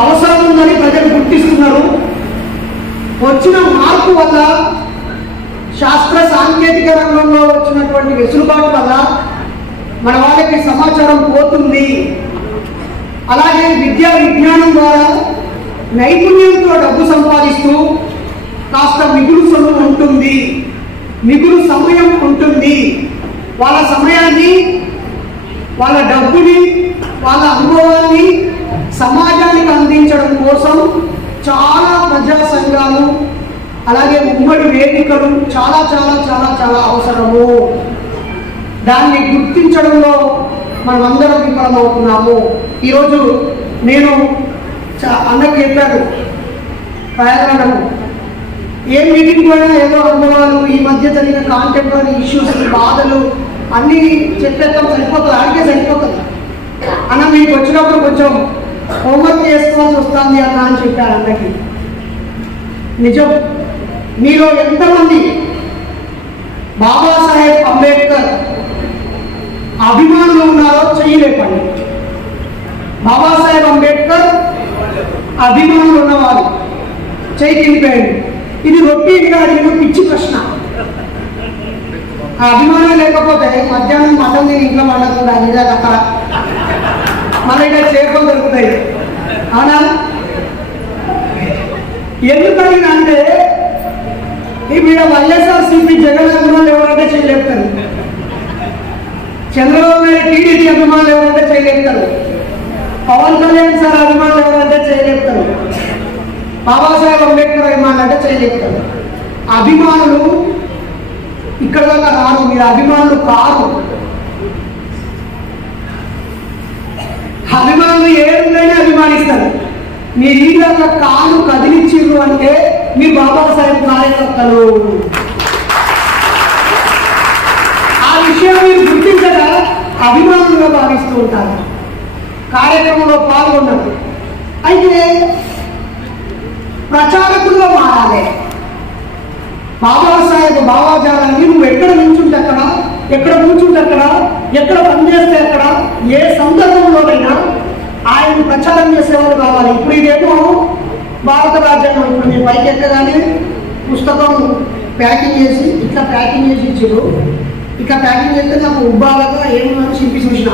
అవసరం ఉందని ప్రజలు గుర్తిస్తున్నారు. వచ్చిన మార్పు వల్ల, శాస్త్ర సాంకేతిక రంగంలో వచ్చినటువంటి వెసులుబాటు వల్ల మన వాళ్ళకి సమాచారం పోతుంది. అలాగే విద్యా విజ్ఞానం ద్వారా నైపుణ్యంతో డబ్బు సంపాదిస్తూ కాస్త మిగులు సొమ్ము ఉంటుంది, మిగులు సమయం ఉంటుంది. వాళ్ళ సమయాన్ని, వాళ్ళ డబ్బుని, వాళ్ళ అనుభవాన్ని సమాజానికి అందించడం కోసం చాలా ప్రజా సంఘాలు, అలాగే ఉమ్మడి వేదికలు చాలా చాలా చాలా చాలా అవసరము. దాన్ని గుర్తించడంలో మనమందరం విఫలమవుతున్నాము. ఈరోజు నేను అన్నకు చెప్పాను, ప్రయాణకు ఏ మీటింగ్ పోయినా ఏదో అనుభవాలు, ఈ మధ్య జరిగిన కాంటెంపరీ ఇష్యూస్, బాధలు అన్నీ చెప్పేస్తాం, సరిపోతుంది, ఆడికే సరిపోతుంది. అన్న మీకు వచ్చినప్పుడు కొంచెం హోంవర్క్ చేసుకోవాల్సి వస్తుంది అన్న అని చెప్పారు అన్నకి. నిజం. మీలో ఎంతమంది బాబాసాహెబ్ అంబేద్కర్ అభిమానులు ఉన్నారో చెయ్యలేపండి. బాబాసాహెబ్ అంబేద్కర్ అభిమానులు ఉన్నవారు చెయ్యి తినిపోయండి. ఇది రొటీన్గా అడిగిన పిచ్చి ప్రశ్న. ఆ అభిమానం లేకపోతే మధ్యాహ్నం మటన్ ఇంట్లో వండకుండా నిజాక మన ఇక్కడ చేపలు దొరుకుతాయి. అవునా? ఎందుకని అంటే ఇప్పుడు వైఎస్ఆర్సీపీ జగన్ అభిమానులు ఎవరంటే చేయలేపుతారు, చంద్రబాబు నాయుడు టీడీపీ అభిమానులు ఎవరంటే చేయలేపుతారు, పవన్ కళ్యాణ్ సార్ అభిమానులు ఎవరంటే చేయలేపుతారు, బాబాసాహెబ్ అంబేద్కర్ అభిమానులు అంటే చేయలేపుతారు. అభిమానులు ఇక్కడ దాకా రారు, మీరు అభిమానులు కారు. అభిమానులు ఏడుగానే అభిమానిస్తారు. మీరు ఈ దాకా కాలు కదిలించిర్రు అంటే మీ బాబాసాహెబ్ కార్యకర్తలు. ఆ విషయం మీరు గుర్తించక అభిమానులుగా భావిస్తూ ఉంటారు. కార్యక్రమంలో పాల్గొన్నారు. అయితే ప్రచారకుల్లో మారాలి. బాబాసాహెబ్ భావాజాలాన్ని నువ్వు ఎక్కడ నిల్చుంటే అక్కడ, ఎక్కడ కూర్చుంటే అక్కడ, ఎక్కడ పనిచేస్తే అక్కడ, ఏ సందర్భంలోనైనా ఆయన ప్రచారం చేసేవారు కావాలి. ఇప్పుడు ఇదేమో భారత రాజ్యాంగం. ఇప్పుడు మీరు పైకి ఎక్కగానే పుస్తకం ప్యాకింగ్ చేసి ఇట్లా ప్యాకింగ్ చేసి ఇచ్చారు. ఇట్లా ప్యాకింగ్ చేస్తే నాకు ఉబ్బాగా ఏమన్నా చింపి చూసిన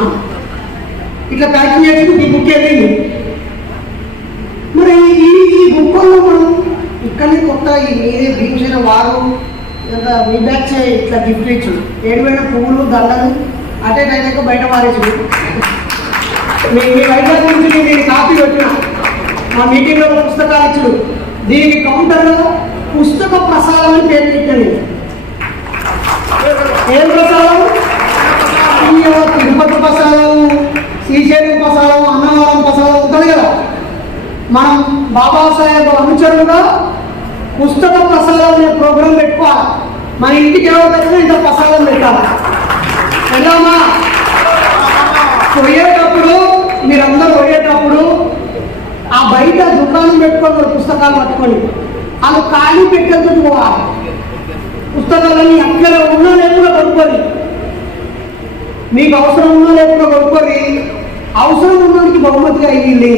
ఇట్లా ప్యాకింగ్ చేసి ఈ బుక్ వెళ్ళింది. మరి ఈ బుక్లో మనం ఇక్కడనే కొత్త ఈ మీరే భీమసేన వారు మీ బ్యాచ్ ఇట్లా గిఫ్ట్ ఇచ్చు, ఏడువైన పువ్వులు దండలు అటే టైంలో బయట పారేసు. మీ బయట గురించి నేను కాపీ పెట్టిన మా మీటింగ్లో పుస్తకాలు ఇచ్చుడు. దీనికి కౌంటర్లో పుస్తక ప్రసాదం అని పేరు పెట్టండి. ఏం ప్రసాదం? తిరుపతి ప్రసాదం, శ్రీశైలం ప్రసాదం, అన్నవరం ప్రసాదం ఉంటుంది కదా. మనం బాబాసాహెబ్ అనుచరులుగా పుస్తక ప్రసాదం అనే ప్రోగ్రాం పెట్టుకోవాలి. మన ఇంటికి ఎవరికైనా ఇంత ప్రసాదం పెట్టాలి. వెళ్ళామా? పోయేటప్పుడు మీరందరూ పోయేటప్పుడు ఆ బయట దుకాణం పెట్టుకొని పుస్తకాలు పట్టుకొని వాళ్ళు ఖాళీ పెట్టేందుకు పోవాలి. పుస్తకాలన్నీ అక్కడ ఉన్నా లేకుండా కొనుక్కొని, మీకు అవసరం ఉన్నా లేకుండా కొనుక్కొని, అవసరం ఉన్నదానికి బహుమతిగా అయ్యింది.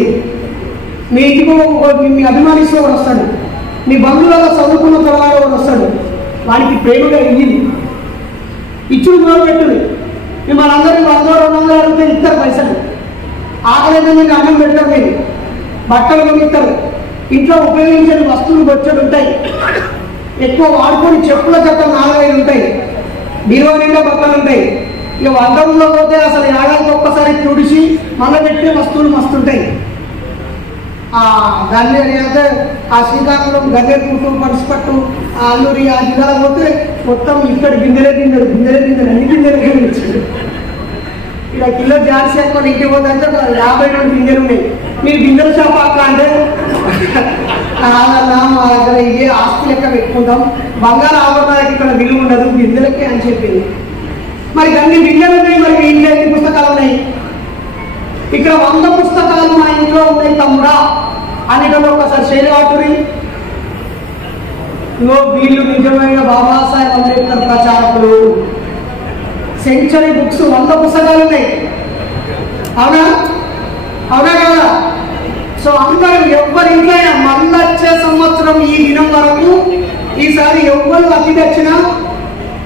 మీ ఇంటికి మీ అభిమానిస్తూ వాడు వస్తాడు, మీ బంధువులలో చదువుకున్న తర్వాత వాడు వస్తాడు, వానికి ప్రేమగా అయ్యింది. ఇచ్చుడు మొదలు పెట్టుడు. మిమ్మల్ని అందరికీ 100 200 అడిగితే ఇస్తారు పైసలు. ఆకలి మీకు అన్నం పెట్టారు, మీరు బట్టలు కొనిస్తారు, ఇంట్లో ఉపయోగించే వస్తువులు బొచ్చడు ఉంటాయి, ఎక్కువ వాడుకొని చెప్పుల జత 4-5 ఉంటాయి, బీరువా నిండా బట్టలు ఉంటాయి. ఇక వందరంలో పోతే అసలు ఏడాదికి ఒక్కసారి తుడిచి మళ్ళీ పెట్టే వస్తువులు మస్తుంటాయి. దాన్ని అయితే ఆ శ్రీకాకుళం గన్నేరుపుట్టు పడిసిపట్టు ఆ అల్లూరి ఆ జిల్లాలో పోతే మొత్తం ఇక్కడ గిన్నెలే గిన్నెలు అన్ని గిన్నెలకే ఇచ్చాడు. ఇలా కిలో జాస్తి ఎక్కువ ఇంటికి పోతే 52 గిన్నెలు ఉన్నాయి. మీరు గిన్నెల షాప్ అక్క అంటే కాదన్నా మా దగ్గర ఇదే ఆస్తి లెక్క పెట్టుకుంటాం, బంగారు ఆభరణాలకి ఇక్కడ విలువ ఉండదు, గిన్నెలకే అని చెప్పింది. మరి అన్ని గిన్నెలు ఉన్నాయి, మరి మీ ఇంట్లో ఎన్ని పుస్తకాలు ఉన్నాయి? ఇక్కడ 100 పుస్తకాలు మా ఇంట్లో ఉన్నాయి తమ్ముడా అనేటప్పుడు ఒకసారి శైలవాటురి వీళ్ళు నిజమైన బాబాసాహెబ్ అంబేద్కర్ ప్రచారకులు. సెంచరీ బుక్స్ 100 పుస్తకాలు ఉన్నాయి. అవునా? అవునా కదా? సో అందరూ ఎవరి ఇంట్లో అయినా మళ్ళీ వచ్చే సంవత్సరం ఈ దినం వరకు ఈసారి ఎవ్వరు అతిథి వచ్చినా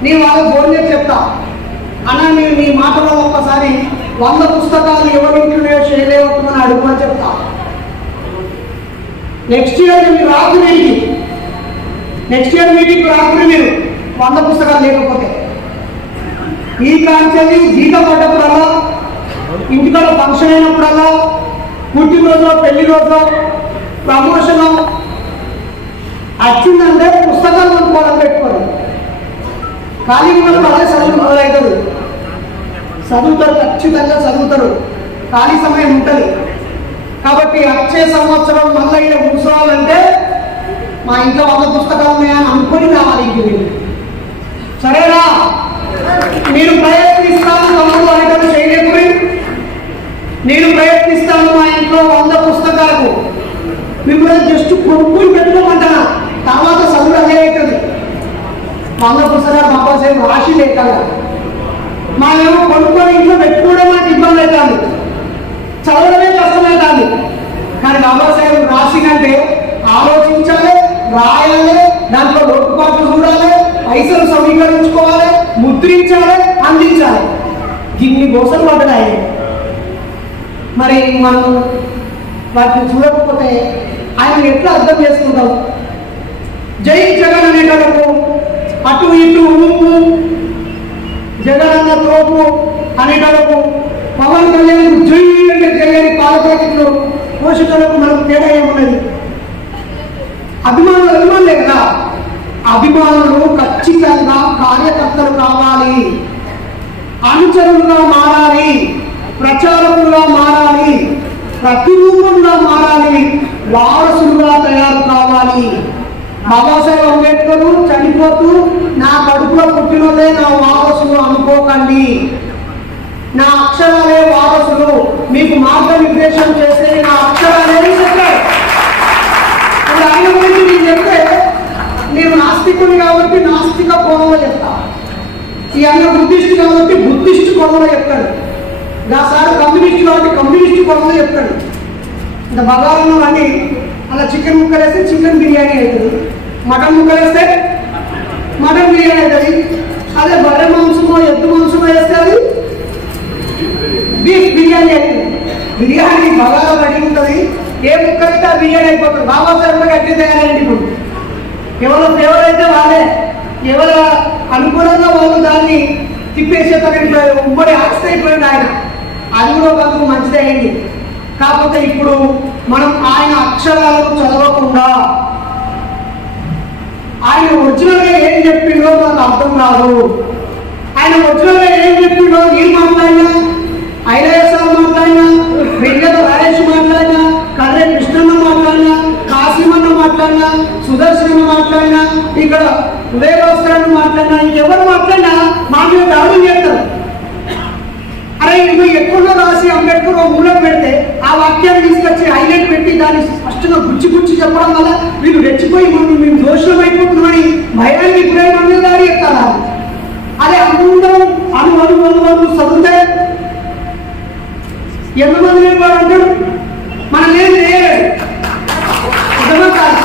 నీ వాళ్ళకి భోజనం చెప్తా అన్న, నేను నీ మాటలో ఒక్కసారి 100 పుస్తకాలు ఎవరి ఇంట్లో చేయలేవని అడుగుమని చెప్తా. నెక్స్ట్ ఇయర్ మీరు రాత్రి మీటింగ్ రాత్రి మీరు 100 పుస్తకాలు లేకపోతే ఈ కాంచెల్లి జీతం పడ్డప్పుడల్లా, ఇంటికాడ ఫంక్షన్ అయినప్పుడల్లా, పుట్టినరోజు పెళ్లి రోజు ప్రమోషన్ వచ్చిందంటే పుస్తకాలు కొనుక్కోవాలని పెట్టుకోరు. ఖాళీ ఉన్నప్పుడు అదే చదువు మొదలవుతుంది. చదువుతారు, ఖచ్చితంగా చదువుతారు, ఖాళీ సమయం ఉంటుంది. కాబట్టి వచ్చే సంవత్సరం మళ్ళీ ఇలా కూర్చోవాలంటే మా ఇంట్లో 100 పుస్తకాలు ఉన్నాయని అనుకొని రావాలి ఇంటికి. సరేనా? నేను ప్రయత్నిస్తాను తమ్ముడు అనేటప్పుడు చేయలేకపోయి, నేను ప్రయత్నిస్తాను మా ఇంట్లో 100 పుస్తకాలకు మిమ్మల్ని జస్ట్ కొనుక్కుని పెట్టుకోమంటానా, తర్వాత చదువు అదే అవుతుంది. 100 పుస్తకాలు బాబాసాహెబ్ రాసి లేక మా ఏమో కొనుక్కొని ఇంట్లో పెట్టుకోవడం నాకు ఇబ్బంది అవుతుంది, చదవడమే కష్టమవుతుంది. కానీ బాబాసాహెబ్ రాసి కంటే ఆలోచించాలి, రాయాలి, దాంట్లో లోటుపాట్లు చూడాలి, పైసలు సమీకరించుకోవాలి, ముద్రించాలి, అందించాలి. ఇన్ని గోసలు పడ్డాయి. మరి మనం వాటిని చూడకపోతే ఆయన ఎట్లా అర్థం చేసుకుంటాం? జై జగన్ అనేటప్పుడు అటు ఇటు ఊపు, జగనన్న తోపు అనేటప్పుడు పవన్ కళ్యాణ్ జై అంటే జై అని పాలపాకిట్లు పోషకులకు మనకు తేడా ఏమున్నది? అభిమానులే కదా. అభిమానులు ఖచ్చితంగా కార్యకర్తలు కావాలి, అనుచరులుగా మారాలి, ప్రచారకులుగా మారాలి, ప్రతిరూపంగా మారాలి, వారసులుగా తయారు కావాలి. బాబాసాహెబ్ అంబేద్కర్ చనిపోతూ నా కడుపులో పుట్టినోళ్ళే నా వారసులు అనుకోకండి, నా అక్షరాలే వారసులు, మీకు మార్గనిర్దేశం చేసే నా అక్షరాలే చెప్పారు. ఇప్పుడు ఆయన గురించి నేను చెప్తే నేను నాస్తికుని కాబట్టి నాస్తిక కోణంలో చెప్తా, ఈ అన్న బుద్ధిస్ట్ కాబట్టి బుద్ధిస్ట్ కోణంలో చెప్తాడు, సార్ కమ్యూనిస్ట్ కాబట్టి కమ్యూనిస్ట్ కోణంలో చెప్తాడు. ఇంకా బగాలను అని అలా చికెన్ ముక్కలు వేస్తే చికెన్ బిర్యానీ అవుతుంది, మటన్ ముక్కలు వేస్తే మటన్ బిర్యానీ అవుతుంది. అదే బర్రె మాంసమో ఎద్దు మాంసమో వేస్తే అది బీఫ్ బిర్యానీ అవుతుంది. బిర్యానీ బగాలో రెడీ ఉంటుంది, ఏ ముక్కలైతే ఆ బిర్యానీ అయిపోతుంది. బాబాసాహెబ్ గట్టి తయారైంది. ఇప్పుడు ఎవరు అయితే వాళ్ళే, ఎవరు అనుకూలంగా వాళ్ళు దాన్ని తిప్పేసేతను ఉమ్మడి ఆస్తి అయిపోయింది ఆయన. అది కూడా కొంచెం మంచిదే అయింది. కాకపోతే ఇప్పుడు మనం ఆయన అక్షరాలను చదవకుండా ఆయన ఒరిజినల్గా ఏం చెప్పిండో నాకు అర్థం కాదు. ఆయన ఒరిజినల్గా ఏం చెప్పిండో నేను మాట్లాడినా, ఐలయసార్ మాట్లాడినా, వెంకట రాజేష్ మాట్లాడినా, కర్రే కృష్ణన్న మాట్లాడినా, కాశీమన్న మాట్లాడినా, సుదర్శన మాట్లాడినా, ఇక్కడ ఉదయభాస్కరన్ మాట్లాడినా, ఇంకెవరు మాట్లాడినా మా మీద దాడులు చేస్తారు. అరే నువ్వు ఎక్కడో రాసి అంబేద్కర్ మూలం పెడితే ఆ వాక్యాన్ని తీసుకొచ్చి హైలైట్ పెట్టి దాన్ని స్పష్టంగా గుచ్చి చెప్పడం వల్ల వీళ్ళు రెచ్చిపోయి మేము దోషం అయిపోతున్నామని భయానికి గురైన దాడి ఎత్తారా? అదే అందరం అను చదివితే ఎంతమంది అంటాడు మనం ఏం చేయలేదు. నిజమే కాదు,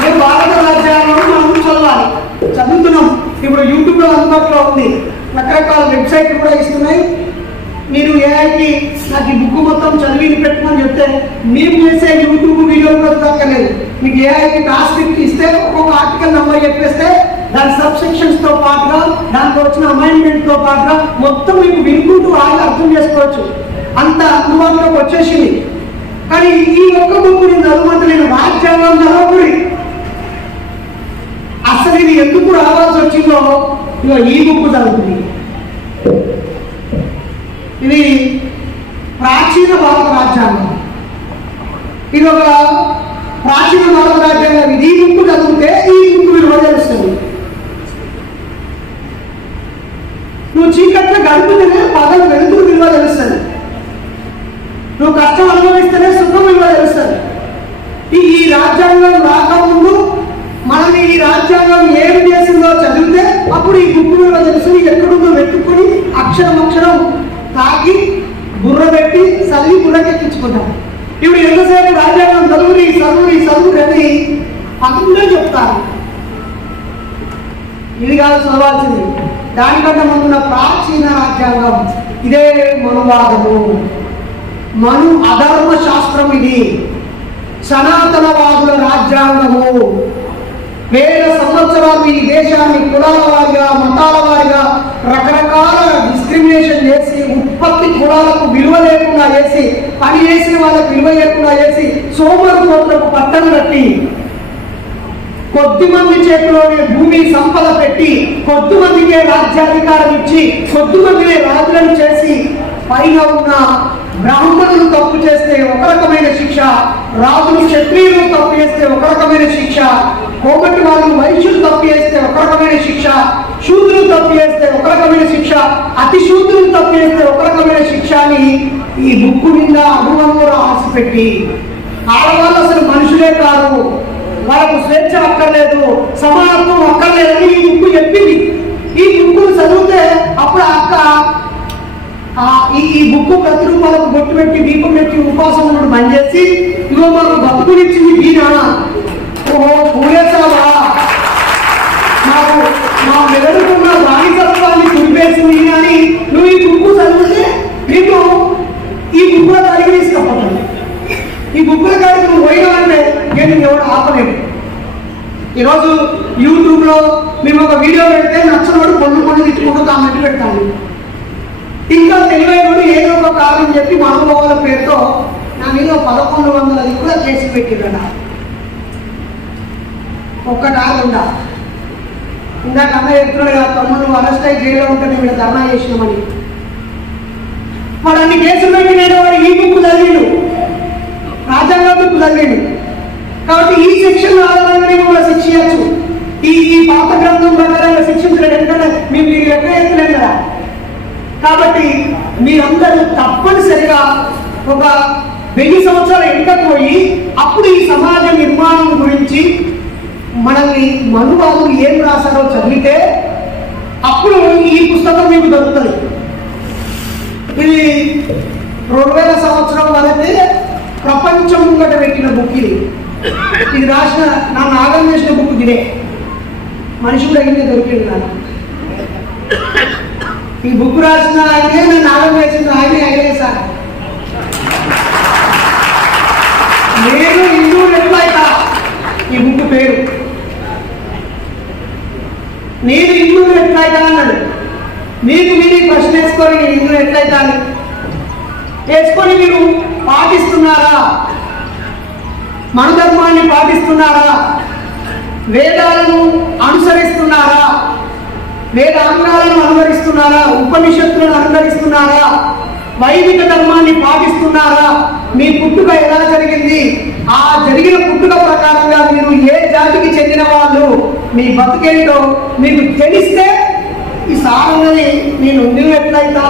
మేము భారత రాజ్యాంగం మనం చదవాలి, చదువుతున్నాం. ఇప్పుడు యూట్యూబ్లో అందుబాటులో ఉంది, రకరకాల వెబ్సైట్లు కూడా ఇస్తున్నాయి. మీరు ఏఐకి నాకు ఈ బుక్ మొత్తం చదివి పెట్టుమని చెప్తే మేము చేసే యూట్యూబ్ వీడియోలు కూడా దక్కలేదు. మీకు ఏఐకి టాస్క్ ఇస్తే ఒక్కొక్క ఆర్టికల్ నెంబర్ చెప్పేస్తే దాని సబ్సెక్షన్స్తో పాటుగా దాంట్లో వచ్చిన అమైన్మెంట్తో పాటుగా మొత్తం మీకు వినుకుంటూ వాళ్ళు అర్థం చేసుకోవచ్చు. అంత అందుబాటులోకి వచ్చేసింది. కానీ ఈ ఒక్క బుక్ నేను చదవమంటే నేను రాజ్యాంగం చదవకూడదు. అసలు ఇది ఎందుకు రావాల్సి వచ్చిందో ఇక ఈ బుక్ చదువుతుంది. ఇది ప్రాచీన భారత రాజ్యాంగం. ఇది ఒక ప్రాచీన భారత రాజ్యాంగం. ఇది ఈ బుక్ చదివితే ఈ బుక్ విలువ తెలుస్తుంది. నువ్వు చీకట్లో గడుపుతేనే పగలు వెలుతురు విలువ తెలుస్తుంది. నువ్వు కష్టం అనుభవిస్తేనే సుఖం విలువ తెలుస్తుంది. ఈ రాజ్యాంగం రాకముందు మనం ఈ రాజ్యాంగం ఏం చేసిందో చదివితే అప్పుడు ఈ బుక్ విలువ తెలుస్తుంది. ఎక్కడుందో వెతుక్కుని అక్షరం తాకి బుర్ర పెట్టి చదివి బుర్రకెక్కించుకుంటాం. ఇప్పుడు ఎంతసేపు రాజ్యాంగం చదువుని చదువుని చదువుని అని అందరూ చెప్తారు. ఇది కాదు చదవాల్సింది. దానికంటే ముందున్న ప్రాచీన రాజ్యాంగం ఇదే మనువాదము, మను అధర్మ శాస్త్రం. ఇది సనాతనవాదుల రాజ్యాంగము. వేల సంవత్సరాలు ఈ దేశాన్ని కులాల వారిగా మతాల వారిగా రకరకాల డిస్క్రిమినేషన్ చేసి, ఉత్పత్తి కులాలకు విలువ లేకుండా చేసి, పని చేసిన వాళ్ళకు విలువ లేకుండా చేసి, సోమరిపోతులకు పట్టం కట్టి, కొద్ది మంది చేతిలోనే భూమి సంపద పెట్టి, కొద్ది మందికే రాజ్యాధికారం ఇచ్చి, కొద్ది మందినే రాజులను చేసి, పైన ఉన్న బ్రాహ్మణులు తప్పు చేస్తే ఒక రకమైన శిక్ష, రాజులు క్షత్రియులు తప్పు చేస్తే ఒక రకమైన శిక్ష, కోమటి వాళ్ళు వైశ్యులు తప్పు చేస్తే ఒక రకమైన శిక్ష, శూద్రులు తప్పు చేస్తే ఒక రకమైన శిక్ష, అతి శూద్రులు తప్పు చేస్తే ఒక రకమైన శిక్ష అని ఈ బుక్కు మీద అడుగులో రాసి పెట్టి, ఆడవాళ్ళు అసలు మనుషులే కాదు, వాళ్ళకు స్వేచ్ఛ అక్కర్లేదు, సమానత్వం అక్కర్లేదని ఈ బుక్కు చెప్పింది. ఈ బుక్కును చదివితే అప్పుడు అక్క ఈ బుక్కు ప్రతి రూపాయలకు బొట్టు పెట్టి దీపం పెట్టి ఉపాసం ఉన్నప్పుడు బంద్ చేసి, ఇగో మాకు బతుకునిచ్చింది బీనా, ఓహో పూరేసావా, మాకు మా మెదడుకున్న బానిసత్వాన్ని కురిపేసింది అని నువ్వు ఈ బుక్కు చదివితే నీకు ఈ బుక్కుల కాడికి తీసుకపోతాను. ఈ బుక్కుల కాడికి నువ్వు పోయినావంటే నేను ఎవరు ఆపలేదు. ఈరోజు యూట్యూబ్లో మేము ఒక వీడియో పెడితే నచ్చనోడు కొన్ని తిట్టుకుంటూ కామెంట్ పెడతాను. ఇంకా తెలివైనడు ఏదో ఒక కారణం చెప్పి మహానుభావుల పేరుతో నా మీద 1100 కూడా కేసు పెట్టిరట. ఒక్కటాగుండా ఇందాక అన్న చెప్తున్నాడు కదా, తమ్ముడు అరెస్ట్ అయ్యి జైల్లో ఉంటే మేము ధర్నా చేసినామని. వాడు అన్ని కేసులు పెట్టినాడు. వాడు ఈ బుక్ చదివాడు, రాజ్యాంగ బుక్ చదివాడు. కాబట్టి ఈ సెక్షన్ ఆధారంగానే కూడా శిక్షించచ్చు. ఈ పాత గ్రంథం ప్రకారంగా శిక్షించలేదు. ఎందుకంటే మేము మీరు ఎక్కడ ఎత్తలేదు కదా. కాబట్టి మీరందరూ తప్పనిసరిగా ఒక 1000 సంవత్సరాలు వెనుకకు పోయి అప్పుడు ఈ సమాజ నిర్మాణం గురించి మనల్ని మనువాదులు ఏం రాశారో చదివితే అప్పుడు ఈ పుస్తకం మీకు దొరుకుతుంది. ఇది 2000 సంవత్సరం వరకే ప్రపంచం ముంగట పెట్టిన బుక్. ఇది రాసిన నన్ను ఆగం చేసిన బుక్ ఇదే. మనిషి కూడా ఇదే దొరికింది నాకు. ఈ బుక్ రాసిన ఆయనే నన్ను ఆగం చేసిన ఆయనే సార్. నేను హిందువులు ఎట్లయితా, ఈ బుక్ పేరు నేను హిందువులు ఎట్లయితా అన్నాడు. మీకు మీరు ప్రశ్న వేసుకొని నేను హిందువులు ఎట్లయితా అని వేసుకొని మీరు పాటిస్తున్నారా? మన ధర్మాన్ని పాటిస్తున్నారా? వేదాలను అనుసరిస్తున్నారా? వేదాంగాలను అనుసరిస్తున్నారా? ఉపనిషత్తులను అనుసరిస్తున్నారా? వైదిక ధర్మాన్ని పాటిస్తున్నారా? మీ పుట్టుక ఎలా జరిగింది? ఆ జరిగిన పుట్టుక ప్రకారంగా మీరు ఏ జాతికి చెందిన వాళ్ళు, మీ బతుకేంటో మీకు తెలిస్తే ఈ సారన్నది నేను ఎట్లయితా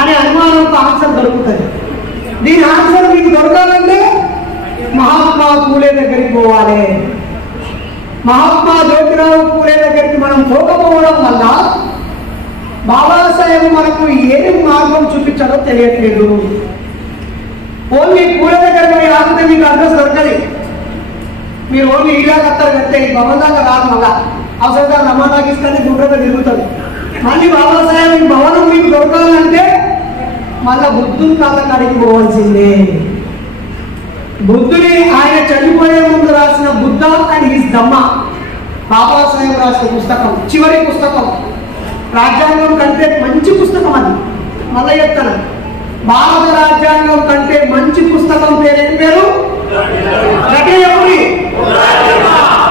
అనే అనుమానంతో ఆన్సర్ దొరుకుతుంది. దీని ఆన్సర్ మీకు దొరకాలంటే మహాత్మా పూలే దగ్గరికి పోవాలి. మహాత్మా జ్యోతిరావు పూలే దగ్గరికి మనం పోకపోవడం వల్ల బాబాసాహెబ్ మనకు ఏం మార్గం చూపించాలో తెలియట్లేదు. ఓన్లీ పూలే దగ్గర పోయి రాకపోతే మీకు అడ్రస్ దొరకదు. మీరు ఓన్లీ ఇలా కత్తారు కడితే ఈ భవన్ దాకా రాదు. మళ్ళా అవసరంగా రమాదాకిస్తానే దూరంగా తిరుగుతుంది. మళ్ళీ బాబాసాహెబ్ భవనం మీకు దొరకాలంటే మళ్ళా బుద్ధుని తాత కాడికి పోవాల్సిందే. బుద్ధుని ఆయన చనిపోయే ముందు రాసిన బుద్ధ అండ్ హిస్ ధమ్మ బాబాసాహెబ్ రాసిన పుస్తకం, చివరి పుస్తకం. రాజ్యాంగం కంటే మంచి పుస్తకం అది. మళ్ళీ చెప్తాను, భారత రాజ్యాంగం కంటే మంచి పుస్తకం పేరు పేరు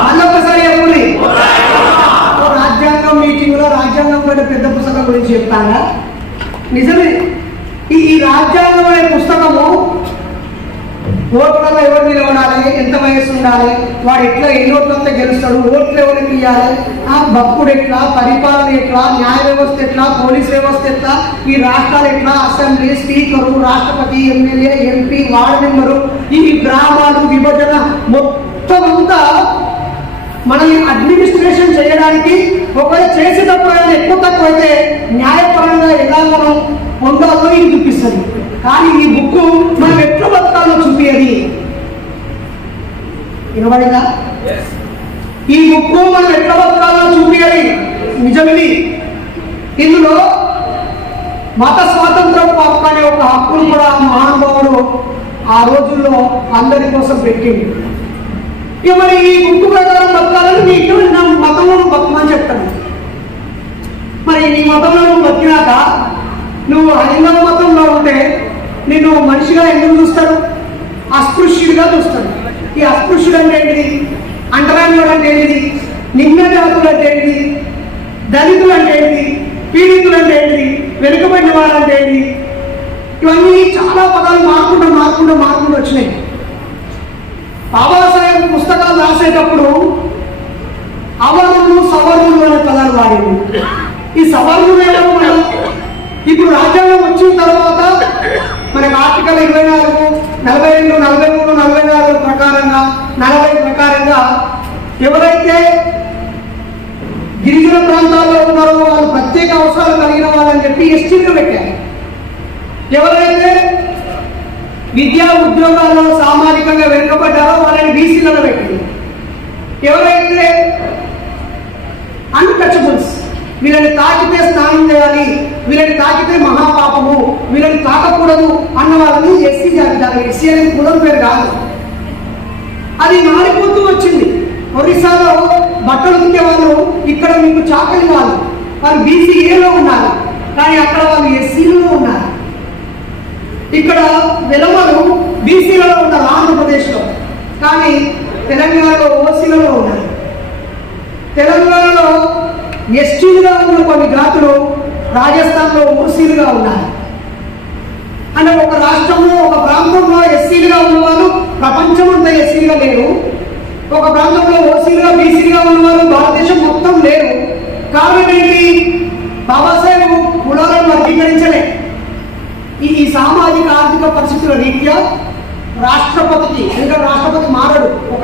మళ్ళొకసారి ఎవరి రాజ్యాంగం మీటింగ్ లో రాజ్యాంగం కంటే పెద్ద పుస్తకం గురించి చెప్తాగా. నిజమే, ఈ రాజ్యాంగం అనే పుస్తకము ఓట్లలో ఎవరు నిలబడాలి, ఎంత వయసు ఉండాలి, వాడు ఎట్లా ఎన్ని ఓట్లతో గెలుస్తాడు, ఓట్లు ఎవరికి ఇవ్వాలి, భక్తుడు ఎట్లా, పరిపాలన ఎట్లా, న్యాయ వ్యవస్థ ఎట్లా, పోలీస్ వ్యవస్థ ఎట్లా, ఈ రాష్ట్రాలు ఎట్లా, అసెంబ్లీ, స్పీకరు, రాష్ట్రపతి, ఎమ్మెల్యే, ఎంపీ, వార్డు మెంబరు, ఈ గ్రామాలు విభజన మొత్తం అంతా మనల్ని అడ్మినిస్ట్రేషన్ చేయడానికి ఒకవేళ చేసేటప్పుడు ఎక్కువ తక్కువ అయితే న్యాయపరంగా ఎలా మనం పొందాలో ఇది చూపిస్తుంది. కానీ ఈ బుక్ మనం ఎట్లా బతకాలో చూపించది. వినబడిందా? ఈ బుక్ మనం ఎట్లా బతకాలో చూపించది. నిజమిది. ఇందులో మత స్వాతంత్రం హక్కు అనే ఒక హక్కును కూడా మహానుభావుడు ఆ రోజుల్లో అందరి కోసం పెట్టింది. ఇక మరి ఈ బుక్ ప్రకారం బతకాలని నీ ఇటువంటి మతంలో బతకమని చెప్తాను. మరి నీ మతంలో నువ్వు బతికినాక నువ్వు హైందవ మతంలో ఉంటే నిన్ను మనిషిగా ఎందుకు చూస్తారు? అస్పృశ్యుడిగా చూస్తారు. ఈ అస్పృశ్యుడు అంటే ఏంటిది? అంటరానివాడు అంటే ఏంటిది? నిమ్న జాతులు అంటే ఏంటిది? దళితులు అంటే ఏంటిది? పీడితులు అంటే ఏంటిది? వెనుకబడిన వాడు అంటే ఏంటిది? ఇవన్నీ చాలా పదాలు మార్పుకుంటూ వచ్చినాయి. బాబాసాహెబ్ పుస్తకాలు రాసేటప్పుడు అవర్ణులు సవర్ణులు అనే పదాలు వాడేవి. ఈ సవర్ణులు ఏమో మనం ఇప్పుడు రాజ్యాంగం వచ్చిన తర్వాత మనకి ఆర్టికల్ 24, 42, 43, 44 ప్రకారంగా 40 ప్రకారంగా ఎవరైతే గిరిజన ప్రాంతాల్లో ఉన్నారో వాళ్ళు ప్రత్యేక అవసరాలు కలిగిన వాళ్ళని చెప్పి ఎస్టీగా పెట్టారు. ఎవరైతే విద్యా ఉద్యోగాల్లో సామాజికంగా వెనుకబడ్డారో వాళ్ళని బీసీలలో పెట్టింది. ఎవరైతే అన్టచబుల్స్, వీళ్ళని తాకితే స్నానం చేయాలి, వీళ్ళని తాకితే మహాపాపము, వీళ్ళని తాకకూడదు అన్న వాళ్ళని ఎస్సీ జాబితాలు. ఎస్సీ అనేది కులం పేరు కాదు, అది మారిపోతూ వచ్చింది. ఒరిస్సాలో బట్టలు ఉతికే వాళ్ళు ఇక్కడ మీకు చాకలి వాళ్ళు బీసీఏలో ఉన్నారు, కానీ అక్కడ వాళ్ళు ఎస్సీలో ఉన్నారు. ఇక్కడ వెలమలు బీసీలలో ఉన్నారు ఆంధ్రప్రదేశ్లో, కానీ తెలంగాణలో ఓసీలలో ఉన్నారు. తెలంగాణలో ఎస్టీలుగా ఉన్న కొన్ని జాతులు రాజస్థాన్లో ఓసీలుగా ఉన్నారు. అంటే ఒక రాష్ట్రంలో ఒక ప్రాంతంలో ఎస్సీలుగా ఉన్నవారు ప్రపంచమంతా ఎస్సీలుగా లేరు, ఒక ప్రాంతంలో ఓసీలుగా బీసీలుగా ఉన్నవారు భారతదేశం మొత్తం లేరు. కారణం ఏంటి? బాబాసాహెబ్ కులాలను వర్గీకరించలే. ఈ సామాజిక ఆర్థిక పరిస్థితుల రీత్యా రాష్ట్రపతికి, ఇంకా రాష్ట్రపతి మారడు, ఒక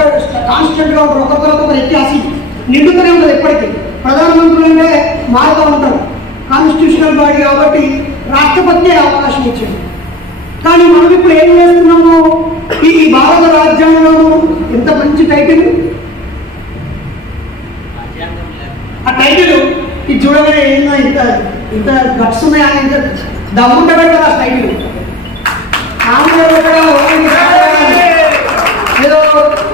కాన్స్టిట్యూంట్ గా ఉంటారు, ఒకరి తర్వాత ఒకరు ఎక్కేసి నిండుతూనే ఉంటుంది. ఎప్పటికీ ప్రధానమంత్రులు అంటే మారుతూ ఉంటారు. కాన్స్టిట్యూషనల్ బాడీ కాబట్టి రాష్ట్రపతికే అవకాశం ఇచ్చింది. కానీ మనం ఇప్పుడు ఏం చేస్తున్నాము? ఈ భారత రాజ్యాంగంలో ఎంత మంచి టైటిల్, ఆ టైటిల్ ఇది చూడగానే ఏందో ఇంత ఇంత గట్స్ ఉన్నాయా, ఇంత దమ్ముంటే కదా టైటిల్. ఏదో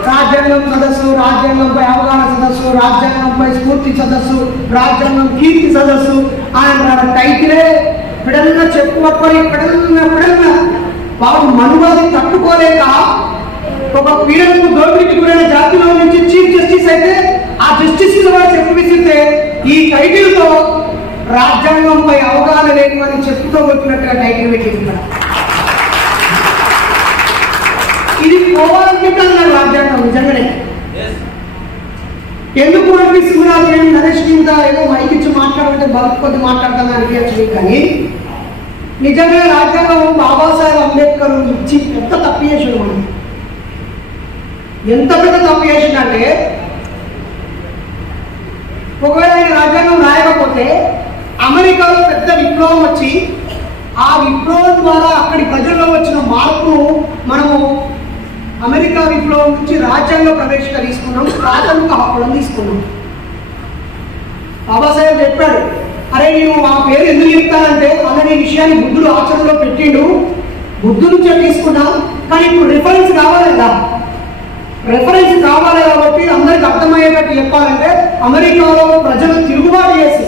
రాజ్యాంగం సదస్సు, రాజ్యాంగంపై అవగాహన సదస్సు, రాజ్యాంగంపై స్ఫూర్తి సదస్సు, రాజ్యాంగం కీర్తి సదస్సు ఆయన టైటిలే పిడల్లా చెప్పు పట్టుకొని పిడల్లా వాడు మనువాది తట్టుకోలేక ఒక పీడనకు దోపిడికి గురైన జాతిలో నుంచి చీఫ్ జస్టిస్ అయితే ఆ జస్టిస్ వారు చెప్పు విసిరితే ఈ టైటిల్ తో రాజ్యాంగంపై అవగాహన లేదు అని చెప్పుతో వచ్చినట్టుగా టైటిల్ పెట్టింది. ఇది పోవాలనుకుంటున్నాడు రాజ్యాంగం నిజంగానే. ఎందుకు అనిపిస్తుంది నాకు? నేను నరేష్ కింద ఏదో మైకిచ్చి మాట్లాడాలంటే బల్క్ కొద్ది మాట్లాడతాను అనిపించచ్చు, కానీ నిజంగా రాజ్యాంగం బాబాసాహెబ్ అంబేద్కర్ ఇచ్చి ఎంత తప్పు చేసాడు. మనం ఎంత పెద్ద తప్పు చేసిందంటే, ఒకవేళ ఆయన రాజ్యాంగం రాయకపోతే అమెరికాలో పెద్ద విప్లవం వచ్చి ఆ విప్లవం ద్వారా అక్కడి ప్రజల్లో వచ్చిన మార్పును మనము అమెరికా విప్లవం నుంచి రాజ్యాంగ ప్రవేశిక తీసుకున్నాం, ప్రాథమిక హక్కులను తీసుకున్నాం. బాబాసాహెబ్ చెప్పాడు, అరే నేను ఆ పేరు ఎందుకు చెప్తానంటే అలానే విషయాన్ని బుద్ధుడు ఆచరణలో పెట్టిండు, బుద్ధు నుంచే తీసుకున్నాం. కానీ ఇప్పుడు రిఫరెన్స్ కావాలి కదా, రిఫరెన్స్ కావాలి కాబట్టి అందరికి అర్థమయ్యేటట్టు చెప్పాలంటే అమెరికాలో ప్రజలు తిరుగుబాటు చేసి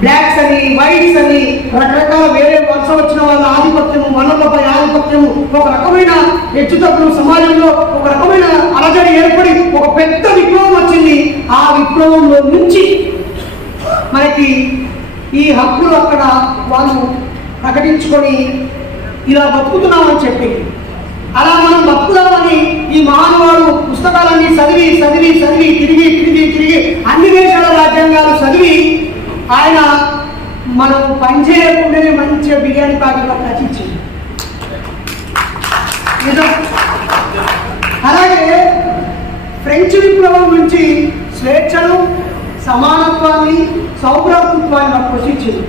బ్లాక్స్ అని, వైట్స్ అని, రకరకాల వేరే వరుస వచ్చిన వాళ్ళ ఆధిపత్యము, వనరులపై ఆధిపత్యము, ఒక రకమైన హెచ్చుతగ్గులు సమాజంలో ఒక రకమైన అలజడి ఏర్పడి ఒక పెద్ద విప్లవం వచ్చింది. ఆ విప్లవంలో నుంచి మనకి ఈ హక్కులు అక్కడ వాళ్ళు ప్రకటించుకొని ఇలా బతుకుతున్నామని చెప్పి, అలా మనం బతుకుదామని ఈ మహానుభావుడు పుస్తకాలన్నీ చదివి చదివి చదివి తిరిగి తిరిగి తిరిగి అన్ని దేశాల రాజ్యాంగాలు చదివి ఆయన మనం పనిచేయకుండానే మంచిగా బిర్యానీ ప్యాకెట్ రచించింది. అలాగే ఫ్రెంచ్ విప్లవం నుంచి స్వేచ్ఛను, సమానత్వాన్ని, సౌభ్రాతృత్వాన్ని మనకు ప్రశ్నించింది.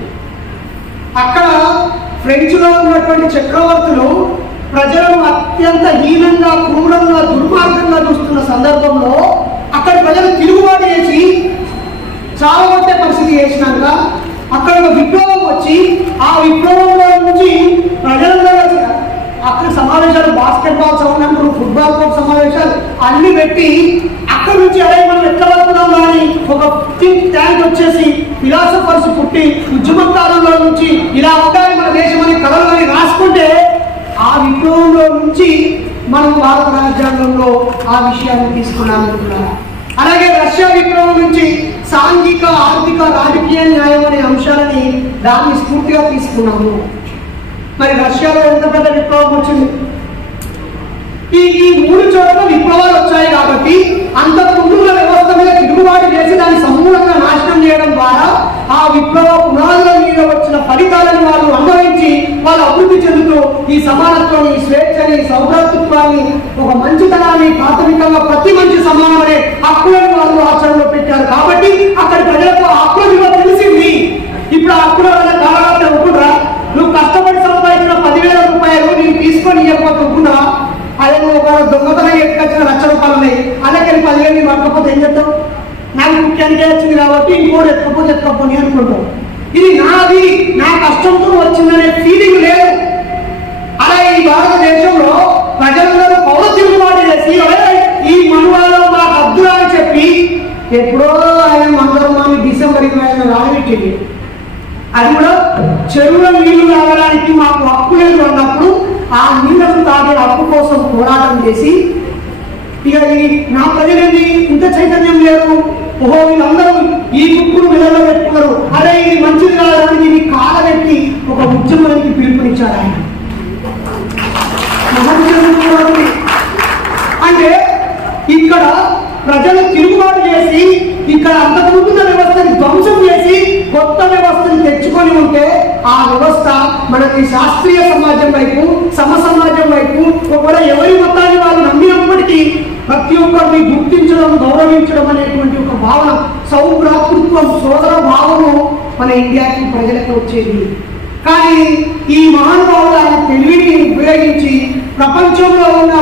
అక్కడ ఫ్రెంచ్లో ఉన్నటువంటి చక్రవర్తులు ప్రజలను అత్యంత హీనంగా, క్రూరంగా, దుర్మార్గంగా చూస్తున్న సందర్భంలో అక్కడ ప్రజలు తిరుగుబాటు చేసి చావగొట్టే పరిస్థితి చేసినాక అక్కడ ఒక విప్లవం వచ్చి ఆ విప్లవంలో నుంచి ప్రజలందరూ అక్కడ సమావేశాలు, బాస్కెట్బాల్ సమావేశాలు, ఫుట్బాల్ కోర్ట్ సమావేశాలు అన్ని పెట్టి అక్కడ నుంచి అదే మనం ఎట్లా వస్తున్నాం అని ఒక థింక్ ట్యాంక్ వచ్చేసి ఫిలాసఫర్స్ పుట్టి ఉద్యమకాలంలో నుంచి ఇలా ఉండాలి మన దేశం అని కథలు అని రాసుకుంటే ఆ విప్లవంలో నుంచి మనం భారత రాజ్యాంగంలో ఆ విషయాన్ని తీసుకున్నామనుకున్నాం. అలాగే రష్యా విప్లవం నుంచి సాంఘిక, ఆర్థిక, రాజకీయ న్యాయం అనే అంశాలని దాన్ని స్ఫూర్తిగా తీసుకున్నాము. మరి రష్యాలో ఎంత పెద్ద విప్లవం వచ్చింది. ఈ 3 చోట్ల విప్లవాలు వచ్చాయి కాబట్టి అంతకుముందు వ్యవస్థ మీద తిరుగుబాటు చేసి దాన్ని సమూలంగా నాశనం చేయడం ద్వారా ఆ విప్లవ పునాదుల మీద వచ్చిన ఫలితాలను వాళ్ళు అనుభవించి వాళ్ళు అభివృద్ధి చెందుతూ ఈ సమానత్వాన్ని, స్వేచ్ఛని, సౌభ్రాతృత్వాన్ని, ఒక మంచితనాన్ని, ప్రాథమికంగా ప్రతి మంచి సమానమనే హక్కులను వాళ్ళు ఆచరణలో పెట్టారు. కాబట్టి అక్కడ ప్రజలకు హక్కుల విలువ తెలిసింది. ఇప్పుడు ఆ హక్కుల వల్ల కాలాలు ఒప్పుకుంటారా? నువ్వు కష్టపడి సంపాదించిన 10,000 రూపాయలు నేను తీసుకొని ఇవ్వకపోతే ఒప్పుకుంటారా? అదే నువ్వు ఒక దొంగతనం ఎట్టుకొచ్చిన ₹1,00,000 ఉన్నాయి, అలాగే 10,000 పడకపోతే ఏం చెప్తావు? నాకు ముఖ్యానికే వచ్చింది కాబట్టి ఇంకోటి ఎత్తుకపోని అనుకుంటావు. ఇది నాది, నా కష్టంతో వచ్చిందనే ఫీలింగ్ లేదు. అలా ఈ భారతదేశంలో ప్రజలందరూ పౌర తిరుగుబాటు చేసి ఈ మనువాలో మా హద్దురా అని చెప్పి ఎప్పుడో ఆయన మందరమామి డిసెంబర్ 25 రానిపెట్టింది. అది కూడా చెరువులో నీళ్లు తాగడానికి మాకు హక్కు లేదు అన్నప్పుడు ఆ నీళ్లను తాగే హక్కు కోసం పోరాటం చేసి ఇక నా ప్రజలేంది ఇంత చైతన్యం లేదు, ఓహో వీళ్ళందరూ ఈ ముక్కును మెదడులో పెట్టుకున్నారు, అరే ఇది మంచిది కాదని ఇది కాలబెట్టి ఒక ఉద్యమానికి పిలుపునిచ్చారు ఆయన. అంటే ఇక్కడ ప్రజలు తిరుగుబాటు చేసి ఇక్కడ అంతకుముందున్న వ్యవస్థని ధ్వంసం చేసి కొత్త వ్యవస్థను తెచ్చుకొని ఉంటే ఆ వ్యవస్థ మనకి శాస్త్రీయ సమాజం వైపు, సమ సమాజం వైపు, ఒకవేళ ఎవరి మొత్తాన్ని వాళ్ళు నమ్మినప్పటికీ ప్రతి ఒక్కరిని గుర్తించడం, గౌరవించడం అనేటువంటి ఒక భావన, సౌభ్రాతృత్వం, సోదర భావము మన ఇండియాకి ప్రజలకు వచ్చేది. కానీ ఈ మహానుభావులు ఆయన తెలివిని ఉపయోగించి ప్రపంచంలో ఉన్న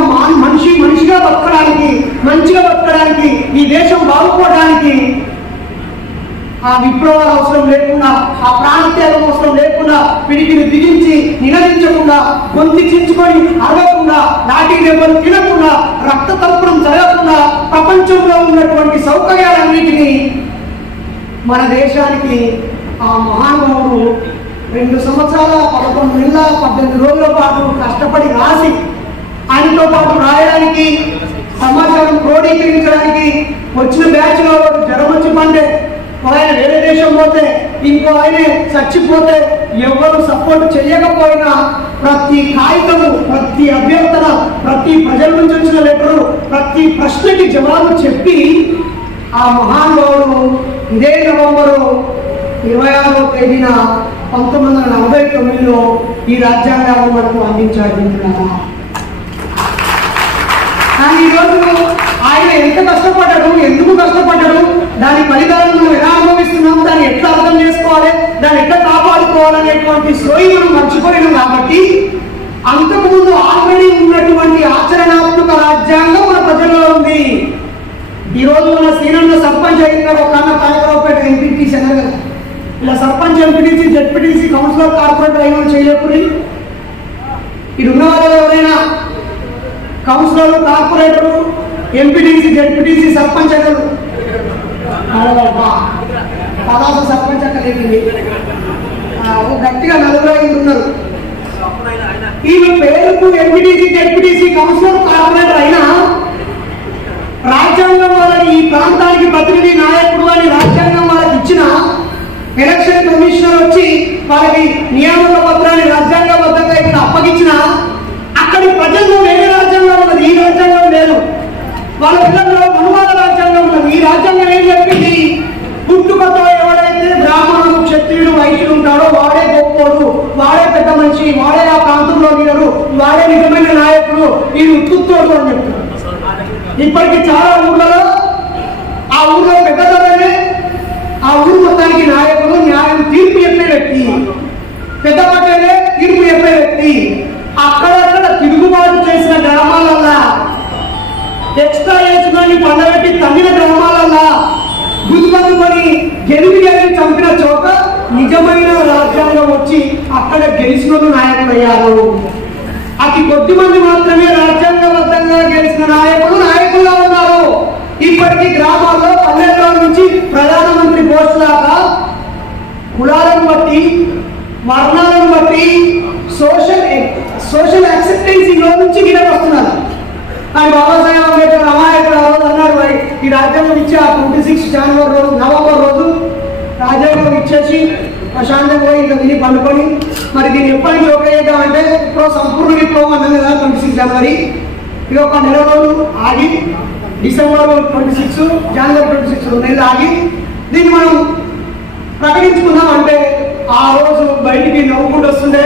మనిషిగా బతకడానికి, మంచిగా బతకడానికి, ఈ దేశం బాగుపోవడానికి ఆ విప్లవాల అవసరం లేకుండా, ఆ ప్రాంత్యాల అవసరం లేకుండా, పిడికిని బిగించి నినదించకుండా, గొంతి చించుకొని అరవకుండా, లాఠీ దెబ్బలు తినకుండా, రక్త తర్పణం జరగకుండా ప్రపంచంలో ఉన్నటువంటి సౌకర్యాలన్నిటినీ మన దేశానికి ఆ మహానుభావుడు 2 సంవత్సరాల 11 నెలల 18 రోజుల పాటు కష్టపడి రాసి ఆయనతో పాటు రాయడానికి, సమాచారం క్రోడీకరించడానికి వచ్చిన బ్యాచ్ లో జ్వరం వచ్చి పండే ఆయన వేరే దేశం పోతే, ఇంకో ఆయన చచ్చిపోతే, ఎవరు సపోర్ట్ చేయకపోయినా ప్రతి కాగితము, ప్రతి అభ్యర్థన, ప్రతి ప్రజల నుంచి వచ్చిన లెటరు, ప్రతి ప్రశ్నకి జవాబు చెప్పి ఆ మహానుభావుడు ఇదే నవంబరు 26వ తేదీన 1949లో ఈ రాజ్యాంగాన్ని మనకు అందించాడు. కానీ ఈరోజు ఆయన ఎంత కష్టపడ్డాడు, ఎందుకు కష్టపడ్డాడు, దాని ఫలితాలను మనం ఎలా అనుభవిస్తున్నాం, దాన్ని ఎట్లా అర్థం చేసుకోవాలి, దాన్ని ఎట్లా కాపాడుకోవాలనేటువంటి సోయి మనం మర్చిపోయినాం. కాబట్టి అంతకుముందు ఆల్రెడీ ఉన్నటువంటి ఆచరణాత్మక రాజ్యాంగం మన ప్రజల్లో ఉంది. ఈరోజు మన శ్రీరంగ సర్పంచ్ అయినారు, ఒక అన్న తాయకరావుపేట ఎంపీటీసీ అన్నారు కదా, ఇలా sarpanch, MPTC, ZPTC, councillor, corporator అయినా చేయలేకపోయి ఇది ఉన్న వాళ్ళు ఎవరైనా councillor, corporator, MPTC, ZPTC, sarpanch అక్కలు పదార్థ సర్పంచ్ అక్కలేదండి, గట్టిగా 4-5 ఉన్నారు. వీళ్ళు పేరుకు ఎంపీటీసీ, జెడ్పీటీసీ, కౌన్సిలర్, కార్పొరేటర్ అయినా రాజ్యాంగం వాళ్ళని ఈ ప్రాంతానికి ప్రతినిధి నాయకుడు అని రాజ్యాంగం వాళ్ళకి ఇచ్చిన ఎలక్షన్ కమిషనర్ వచ్చి వాళ్ళకి నియామక పత్రాన్ని రాజ్యాంగబద్ధంగా ఇక్కడ అప్పగించిన అక్కడి ప్రజల్లో వేరే రాజ్యాంగం ఉన్నది, ఈ రాజ్యాంగం లేదు. వాళ్ళ పిల్లల్లో మనువాద రాజ్యాంగం ఉన్నది. ఈ రాజ్యాంగం ఏం చెప్పింది? పుట్టుకతో ఎవడైతే బ్రాహ్మణుడు, క్షత్రియుడు, వైశ్యుడు ఉంటాడో వాడే గొప్పోడు, వాడే పెద్ద మనిషి, వాడే ఆ ప్రాంతంలో లీడరు, వాడే నిజమైన నాయకుడు, ఈ ఉత్తుత్తోడు అని చెప్తారు. ఇప్పటికీ చాలా ఊళ్ళలో ఆ ఊళ్ళో పెద్దదనే ఆ ఊరు మొత్తానికి నాయకుడు, న్యాయం తీర్పు చెప్పే వ్యక్తి. పెద్ద పట్టేలే తీర్పు చెప్పే వ్యక్తి. అక్కడక్కడ తిరుగుబాటు చేసిన గ్రామాలల్లా, ఎక్స్ట్రా ఏజ్ని పండబెట్టి తమిళ గ్రామాలల్లా గుర్తుపట్టుకొని గెలిపి చంపిన చోట నిజమైన రాజ్యాంగం వచ్చి అక్కడ గెలిచిన నాయకులు అయ్యారు. అతి కొద్ది మంది మాత్రమే రాజ్యాంగబద్ధంగా గెలిచిన నాయకులుగా ఉన్నారు. ఇప్పటికీ గ్రామాల్లో పల్లెల్లో నుంచి ప్రధానమంత్రి పోస్ట్ దాకా కులాలను బట్టి, వర్ణాలను బట్టి సోషల్ యాక్సెప్టెన్సీలో నుంచి గిడకు వస్తున్నారు. కానీ బాబాసాహెబ్ అంబేద్కర్ అమాయకుడు ఆ రోజు అన్నారు, ఈ రాజ్యాంగం ఇచ్చి ఆ 26 నవంబర్ రోజు రాజ్యాంగం ఇచ్చేసి ప్రశాంతంగా పోయి ఇంకా తిని పండుకొని మరి దీన్ని ఎప్పటికీ ఓకే చేద్దామంటే ఇప్పుడు సంపూర్ణ విప్లవం అన్నది కదా 26 జనవరి. ఇది ఒక నెల రోజులు ఆగి డిసెంబర్ 26 జనవరి 26 2 నెలలు ఆగి దీన్ని మనం ప్రకటించుకుందాం అంటే ఆ రోజు బయటికి నవ్వుకుంటూ వస్తుండే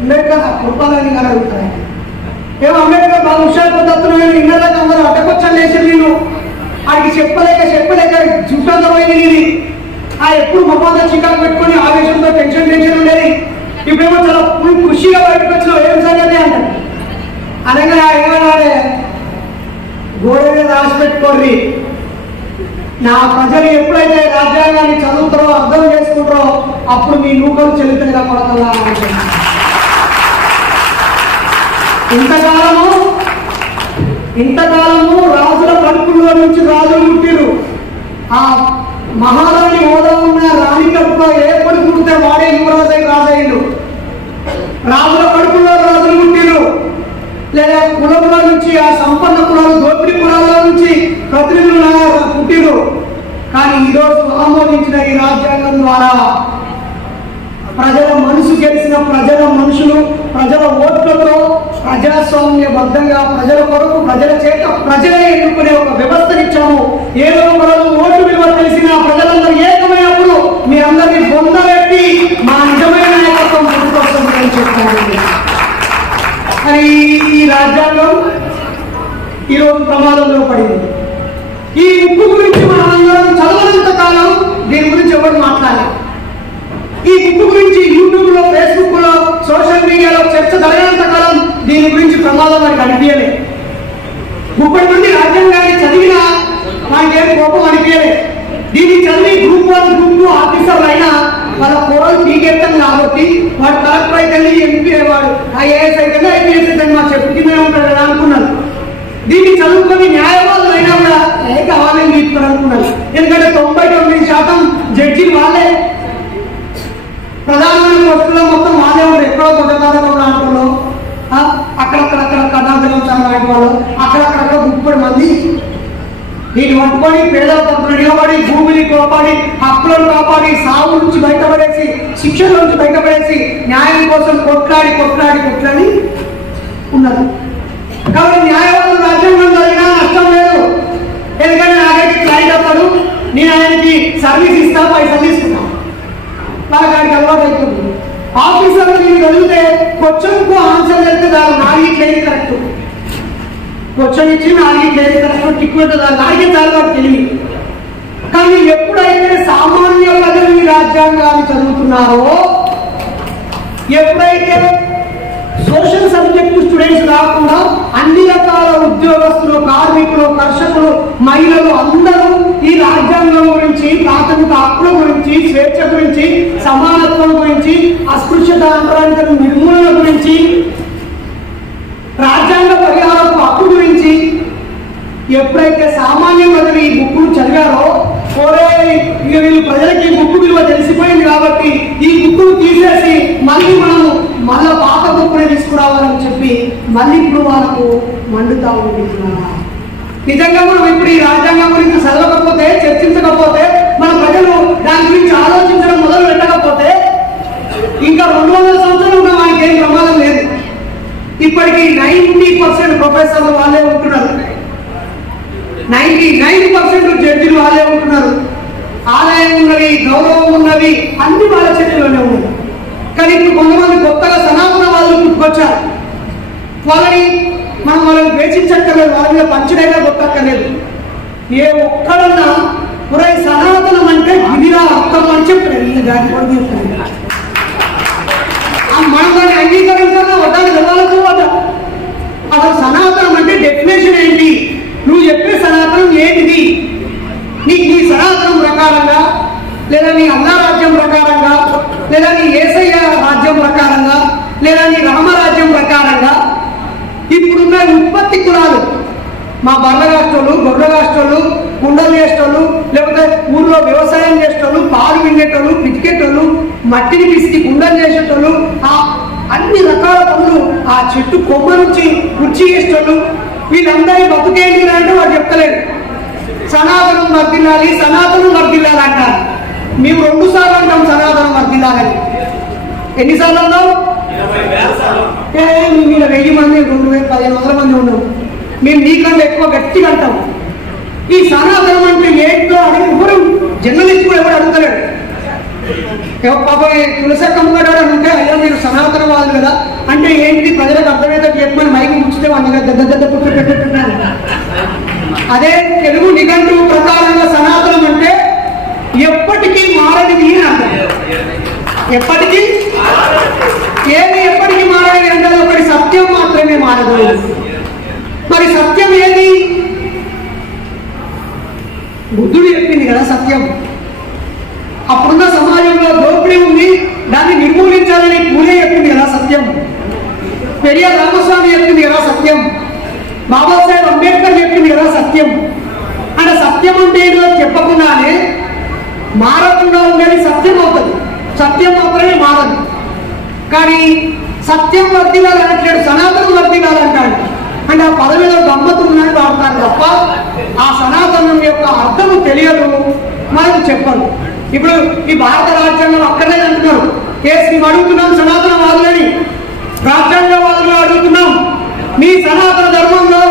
అంబేద్కర్ కృపాలని కానీ అడుగుతాయి. ఏమో అంబేద్కర్ బాగా హుషారు పొందుతున్నాను ఇన్నదాకా అందరూ అడ్డకొచ్చని లేచి నేను ఆడికి చెప్పలేక జుట్టంతా పోయింది ఇది. ఆ ఎప్పుడు మొహమ్మద్ చికాకు పెట్టుకొని ఆవేశంతో టెన్షన్ ఉండేది. ఇప్పుడేమో చాలా ఖుషిగా బయటకు వచ్చినావు, ఏం సంగతి అంటారు. అనగా ఏమన్నాడే, గోడ మీద రాసి పెట్టుకోర్రి, నా ప్రజలు ఎప్పుడైతే రాజ్యాంగాన్ని చదువుతారో అర్థం చేసుకుంటారో అప్పుడు మీ నూకలు చెల్లితగా పడతలా. ఇంతకాలము రాజుల కడుపుల్లో నుంచి రాజులు పుట్టిరు. ఆ మహారాణి హోదా ఉన్న రాణి కడుపులో ఏ కొడుకు పుడితే వాడే యువరాజై రాజయ్యుడు. రాజుల కడుపుల్లో రాజులు పుట్టిరు. లేదా కులంలో నుంచి ఆ సంపన్న కులాలు దోపిడీ కులాల్లో నుంచి ప్రతినిధులు పుట్టిరు. కానీ ఈరోజు ఆమోదించిన ఈ రాజ్యాంగం ద్వారా ప్రజల మనసు గెలిచిన ప్రజల మనుషులు ప్రజల ఓట్లతో ప్రజాస్వామ్యబద్ధంగా ప్రజల కొరకు ప్రజల చేత ప్రజలే ఎన్నుకునే ఒక వ్యవస్థనిచ్చాము. ఏదో ఒక రోజు ఓటు విలువ తెలిసిన ప్రజలందరూ ఏకమైనప్పుడు మీ అందరినీ పొందబెట్టి మా నిజమైన నాయకత్వం ముందుకొస్తుందని చెప్తాను. మరి ఈ రాజ్యాంగం ఈరోజు ప్రమాదంలో పడింది. ఈ ఉప్పు గురించి మనందరం చదవనంత కాలం దీని గురించి ఎవరు మాట్లాడాలి. ఈ బుక్ గురించి యూట్యూబ్ లో, ఫేస్బుక్ లో, సోషల్ మీడియాలో చర్చ జరగనంత కాలం దీని గురించి ప్రమాదం మనకి అనిపించలే. 30 మంది రాజ్యాంగాన్ని చదివిన మనకి ఏం కోపం అనిపించలే. దీన్ని చదివి గ్రూప్ 1, గ్రూప్ 2 ఆఫీసర్లు అయినా వాళ్ళ కూరలు పీకెత్తాం కాబట్టి వాడు కలెక్టర్ అయితే ఎంపీ, వాడు ఐఏఎస్ అయితే ఐపీఎస్ అయితే మా చెప్పు కింద ఉంటాడు కదా అనుకున్నారు. దీన్ని చదువుకొని న్యాయవాదులు అయినా కూడా కావాలని తీసుకోరు అనుకున్నారు. ఎందుకంటే 99% జడ్జిలు వాళ్ళే, ప్రధానమైన పోస్టుల్లో మొత్తం వాళ్ళే ఉంటారు. ఎక్కడో కొత్తగా ప్రాంతంలో అక్కడక్కడ కథాంతరం లాంటి వాళ్ళు అక్కడక్కడ 30 మంది దీన్ని పట్టుకొని పేదల తరపున నిలబడి భూమిని కాపాడి హక్కులను కాపాడి సాగు నుంచి బయటపడేసి శిక్షల నుంచి బయటపడేసి న్యాయం కోసం కొట్లాడి ఉన్నారు. కాబట్టి న్యాయవాదులు రాజ్యాంగం జరిగినా నష్టం లేదు. ఎందుకంటే నాకైతే క్లయింట్ అవుతాడు, నేను ఆయనకి సర్వీస్ ఇస్తా, పైసలు తీసుకున్నాను, వాళ్ళకి ఆయనకి అలవాటు అవుతుంది. ఆఫీసర్లు నేను చదివితే క్వశ్చన్కు ఆన్సర్ చెప్తే దాని నాలుగిట్లేదు కరెక్ట్, క్వశ్చన్ ఇచ్చి నాలుగిట్లేదు కరెక్ట్, టిక్ పెట్టదు నాకే చాలా తెలివి. కానీ ఎప్పుడైతే సామాన్య ప్రజలు ఈ రాజ్యాంగాన్ని చదువుతున్నారో, ఎప్పుడైతే సోషల్ సబ్జెక్ట్ స్టూడెంట్స్ కాకుండా అన్ని రకాల ఉద్యోగస్తులు, కార్మికులు, కర్షకులు, మహిళలు అందరూ ఈ రాజ్యాంగం గురించి, ప్రాథమిక హక్కుల గురించి, స్వేచ్ఛ గురించి, సమానత్వం గురించి, అస్పృశ్యత అంతరాంతర నిర్మూలన గురించి, రాజ్యాంగ పరిహారపు హక్కు గురించి ఎప్పుడైతే సామాన్య ప్రజలు ఈ బుక్ను చదివారో, వీళ్ళు ప్రజలకి ఈ బుక్ విలువ తెలిసిపోయింది కాబట్టి ఈ బుక్ను తీసేసి మళ్ళీ మళ్ళా పాత బుక్నే తీసుకురావాలని చెప్పి మళ్ళీ ఇప్పుడు వాళ్ళకు మండుతా ఉంటున్నారా? నిజంగా మనం ఇప్పుడు ఈ రాజ్యాంగం గురించి చదవకపోతే, చర్చించకపోతే, మన ప్రజలు దాని గురించి ఆలోచించడం మొదలు పెట్టకపోతే ఇంకా 200 సంవత్సరాలు ఉన్న వారికి ఏం ప్రమాదం లేదు. ఇప్పటికీ 90% ప్రొఫెసర్లు వాళ్ళే ఉంటున్నారు, 99% జడ్జిలు వాళ్ళే ఉంటున్నారు, ఆదాయం ఉన్నవి, గౌరవం ఉన్నవి, అన్ని వాళ్ళ చేతిలోనే ఉన్నాయి. కానీ ఇప్పుడు కొంతమంది కొత్తగా సనాతన వాళ్ళు పుట్టుకొచ్చారు. వాళ్ళని ద్వేషించక్కర్లేదు, వాళ్ళ మీద పంచడైనా కొట్టక్కర్లేదు. ఏ ఒక్కడన్నా పురై సనాతనం అంటే గిరిరా అర్థం అని చెప్పలేదు, దాని కొరకు చెప్తాను. మనం దాన్ని అంగీకరించాలా వడ్డాన్ని వెళ్ళాలకు వద్దా? అసలు సనాతనం అంటే డెఫినేషన్ ఏంటి? నువ్వు చెప్పే సనాతనం ఏంటిది? నీ సనాతనం ప్రకారంగా, లేదా నీ అల్లా రాజ్యం ప్రకారంగా, లేదా నీ యేసయ్య రాజ్యం ప్రకారంగా, లేదా నీ రామరాజ్యం ప్రకారంగా ఇప్పుడున్న ఉత్పత్తి కులాలు, మా బర్ల కాష్టోళ్ళు, గొర్రె కాష్టోళ్ళు, కుండలు చేసేటోళ్ళు, లేకపోతే ఊళ్ళో వ్యవసాయం చేసేటోళ్ళు, పాలు విండేటోళ్ళు, పితికేటోళ్ళు, మట్టిని పిసికి కుండలు చేసేటోళ్ళు, ఆ అన్ని రకాల పనులు, ఆ చెట్టు కొమ్మ నుంచి కుర్చీ చేసేటోళ్ళు, వీళ్ళందరి బతుకేంటి అంటే వాడు చెప్తలేడు. సనాతనం వర్దిల్లాలి, సనాతనం వర్దిల్లాలి అంటారు. మేము 2 సార్లు అంటాం సనాతనం వర్దిల్లాలని. ఎన్నిసార్లు అన్నాం? మీరు 1000 మంది, 2000, 1500 మంది ఉండవు. మేము నీకంటే ఎక్కువ గట్టిగా అంటాం. ఈ సనాతనం అంటే ఏంటో అని ఎవరు జర్నలిస్ట్ కూడా ఎవరు అడుగుతలేడు. పాప తులసక్కమ్మ గారు అంటే అయ్యా మీరు సనాతనవాదులు కదా అంటే ఏంటి ప్రజలకు అర్థమైతే చెప్పమని మైకి ముచ్చితే వాళ్ళు అదే తెలుగు నిఘంటువు ప్రకారంగా సనాతనం అంటే ఎప్పటికీ మారనిది అని అర్థం. ఎప్పటికీ ఏది ఎప్పటికీ మారని అంటే ఒకటి సత్యం మాత్రమే మారదు. మరి సత్యం ఏది? బుద్ధుడు చెప్పింది కదా సత్యం. అప్పుడున్న సమాజంలో దోపిడీ ఉంది, దాన్ని నిర్మూలించాలని పూలే చెప్పింది కదా సత్యం. పెరియార్ రామస్వామి చెప్పింది కదా సత్యం. బాబాసాహెబ్ అంబేద్కర్ చెప్పింది కదా సత్యం. అంటే సత్యం అంటే ఏదో చెప్పకుండానే మారకుండా ఉండేది సత్యం అవుతుంది. సత్యం మాత్రమే మారదు. కానీ సత్యం వర్దిల్లాలంటాడు, సనాతనం వర్దిల్లాలంటాడు. అంటే ఆ పదవిలో గమ్మత్తున్నది వాడతారు తప్ప ఆ సనాతనం యొక్క అర్థము తెలియదు, మనకు చెప్పరు. ఇప్పుడు ఈ భారత రాజ్యాంగం అక్కడే అంటున్నారు. మేము అడుగుతున్నాం సనాతనవాదులని, రాజ్యాంగవాదులు అడుగుతున్నాం. మీ సనాతన ధర్మంలో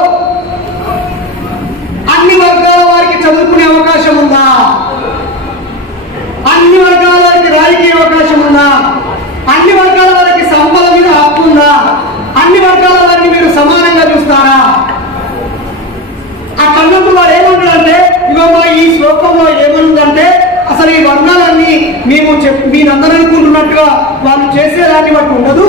అన్ని వర్గాల వారికి చదువుకునే అవకాశం ఉందా? అన్ని వర్గాల వారికి రాజకీయ అవకాశం ఉందా? అన్ని వర్గాల వారికి సంపద మీద హక్కు ఉందా? అన్ని వర్గాల వారిని మీరు సమానంగా చూస్తారా? ఆ కన్నప్పుడు వారు ఏమంటారంటే ఇగో ఈ శ్లోకంలో ఏమనుందంటే అసలు ఈ వర్ణాలన్నీ మీరందరూ అనుకుంటున్నట్టుగా వాళ్ళు చేసేదాన్ని బట్టి ఉండదు.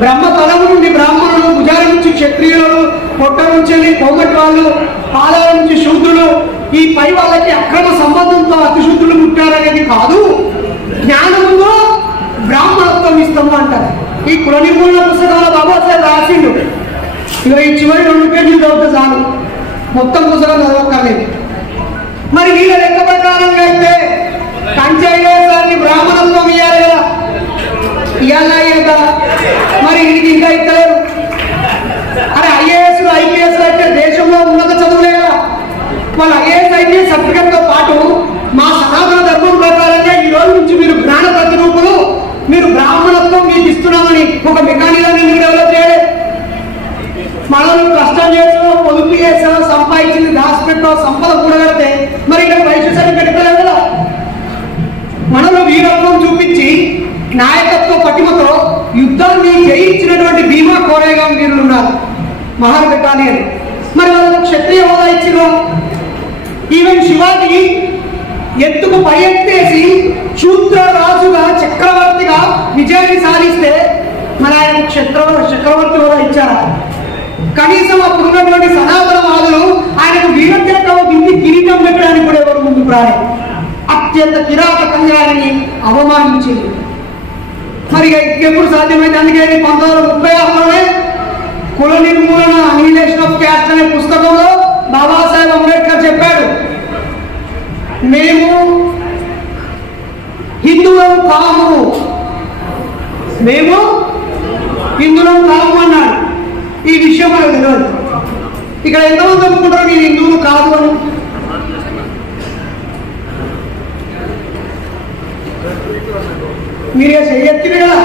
బ్రహ్మ తలము నుండి బ్రాహ్మణులు, భుజాల నుంచి క్షత్రియులు, పొట్ట నుంచి కోమటి వాళ్ళు, పాదాల నుంచి శూద్రులు, ఈ పై వాళ్ళకి అక్రమ సంబంధంతో అతిశూద్రులు పుట్టారనేది కాదు. జ్ఞానంలో బ్రాహ్మణత్వం ఇస్తాము అంటారు. ఈ కుల నిర్మూలన పుస్తకంలో బాబాసాహెబ్ రాసిండు. ఇక ఈ చివరి 2 పేజీలు చదివితే చాలు, మొత్తం పుస్తకం చదవక్కర్లేదు. మరి వీళ్ళ లెక్క ప్రకారంగా అయితే కంచెని బ్రాహ్మణత్వం ఇవ్వాలి కదా, ఇవ్వాలి కదా. మరి ఇది ఇంకా ఇస్తలేరు. అరే ఐఏఎస్లు ఐపీఎస్లు అయితే దేశంలో ఉన్నత చదువులే కదా. వాళ్ళ ఐఏఎస్ ఐపీఎస్ సర్టిఫికెట్ తో పాటు మా సనాతన ధర్మం ప్రకారంగా ఈ రోజు నుంచి మీరు జ్ఞాన ప్రతిరూపులు, మీరు బ్రాహ్మణత్వం మీకు ఇస్తున్నామని ఒక మెకానిజాన్ని మీరు డెవలప్ చేయాలి. మనం కష్టం చేసామో, పొదుపు చేసామో, సంపాదించింది దాచిపెట్టో, సంపద కూడగడితే మరి ఇక్కడ వైద్య సర్టిఫికెట్ ఇవ్వలేదు కదా. మనలో వీరత్వం చూపించి నాయకత్వ పటిమతో యుద్ధాన్ని జయించినటువంటి భీమా కోరేగాం వీరులు ఉన్నారు, మహాన్ బెటాలియన్. మరి వాళ్ళకు క్షత్రియ హోదా ఇచ్చిన ఈవెన్ శివాజీ ఎత్తుకు పై ఎత్తేసి శూద్ర రాజుగా చక్రవర్తిగా విజయాన్ని సాధిస్తే మరి ఆయన చక్రవర్తి హోదా ఇచ్చారా? కనీసం అప్పుడు ఉన్నటువంటి సనాతనవాదులు ఆయనకు వీరత్వం కింది కిరీటం పెట్టడానికి కూడా ఎవరు ముందుకు రాలేదు. అత్యంత కిరాతకంగా ఆయనని అవమానించింది. మరి ఎప్పుడు సాధ్యమైంది? అందుకే 1936లోనే కుల నిర్మూలన అనిహిలేషన్ ఆఫ్ క్యాస్ట్ అనే పుస్తకంలో బాబాసాహెబ్ అంబేద్కర్ చెప్పాడు, మేము హిందువులం కాము, మేము హిందువులం కాము అన్నాడు. ఈ విషయం మనకు తెలియదు. ఇక్కడ ఎంతమంది అనుకుంటారు నేను హిందువులు కాదు అని? మీరే చెయ్యొచ్చింది కదా,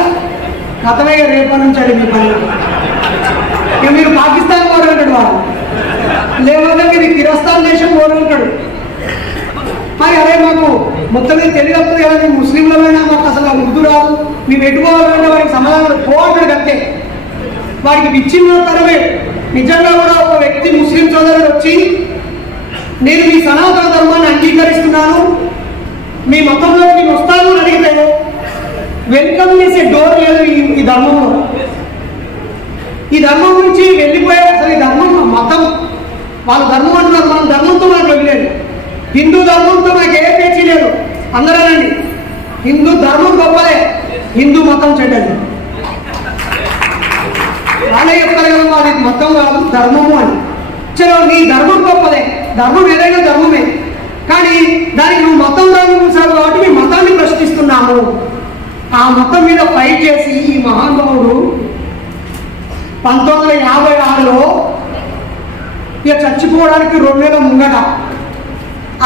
కథమే రేపటి నుంచి అండి మీ పని. ఇక మీరు పాకిస్తాన్ పోరు అంటాడు వాడు, లేకపోతే మీరు కిరస్థాన్ దేశం పోరు అంటాడు. మరి అదే మాకు మొత్తం తెలియదు కదా, మేము ముస్లింలమైనా మాకు అసలు ఉర్దూ రాదు, మేము ఎట్టుకోవాలంటే వాడికి సమాధానం పోవట్లేదు అంతే. వాడికి విచ్ఛిన్న తరమే. నిజంగా కూడా ఒక వ్యక్తి ముస్లిం సోదరుడు వచ్చి నేను మీ సనాతన ధర్మాన్ని అంగీకరిస్తున్నాను, మీ మతంలోకి నేను వస్తాను అని అడిగితే వెల్కమ్ చేసే డోర్ లేదు ఈ ధర్మంలో. ఈ ధర్మం నుంచి వెళ్ళిపోయే అసలు ఈ ధర్మం మతం, వాళ్ళు ధర్మం అంటున్నారు, మనం ధర్మంతో మనకు వెళ్ళలేదు. హిందూ ధర్మంతో మనకు ఏ పేచీ లేదు. అందరేనండి, హిందూ ధర్మం గొప్పదే, హిందూ మతం చెడ్డది. వాళ్ళే చెప్తారు కదా మాది మతం కాదు ధర్మము అని. చలో నీ ధర్మం గొప్పదే, ధర్మం ఏదైనా ధర్మమే, కానీ దానికి నువ్వు మతం ధర్మం కాబట్టి మీ మతాన్ని ప్రశ్నిస్తున్నాము. ఆ మతం మీద ఫైట్ చేసి ఈ మహానుభావుడు 1956లో ఇక చచ్చిపోవడానికి 2 నెలల ముంగట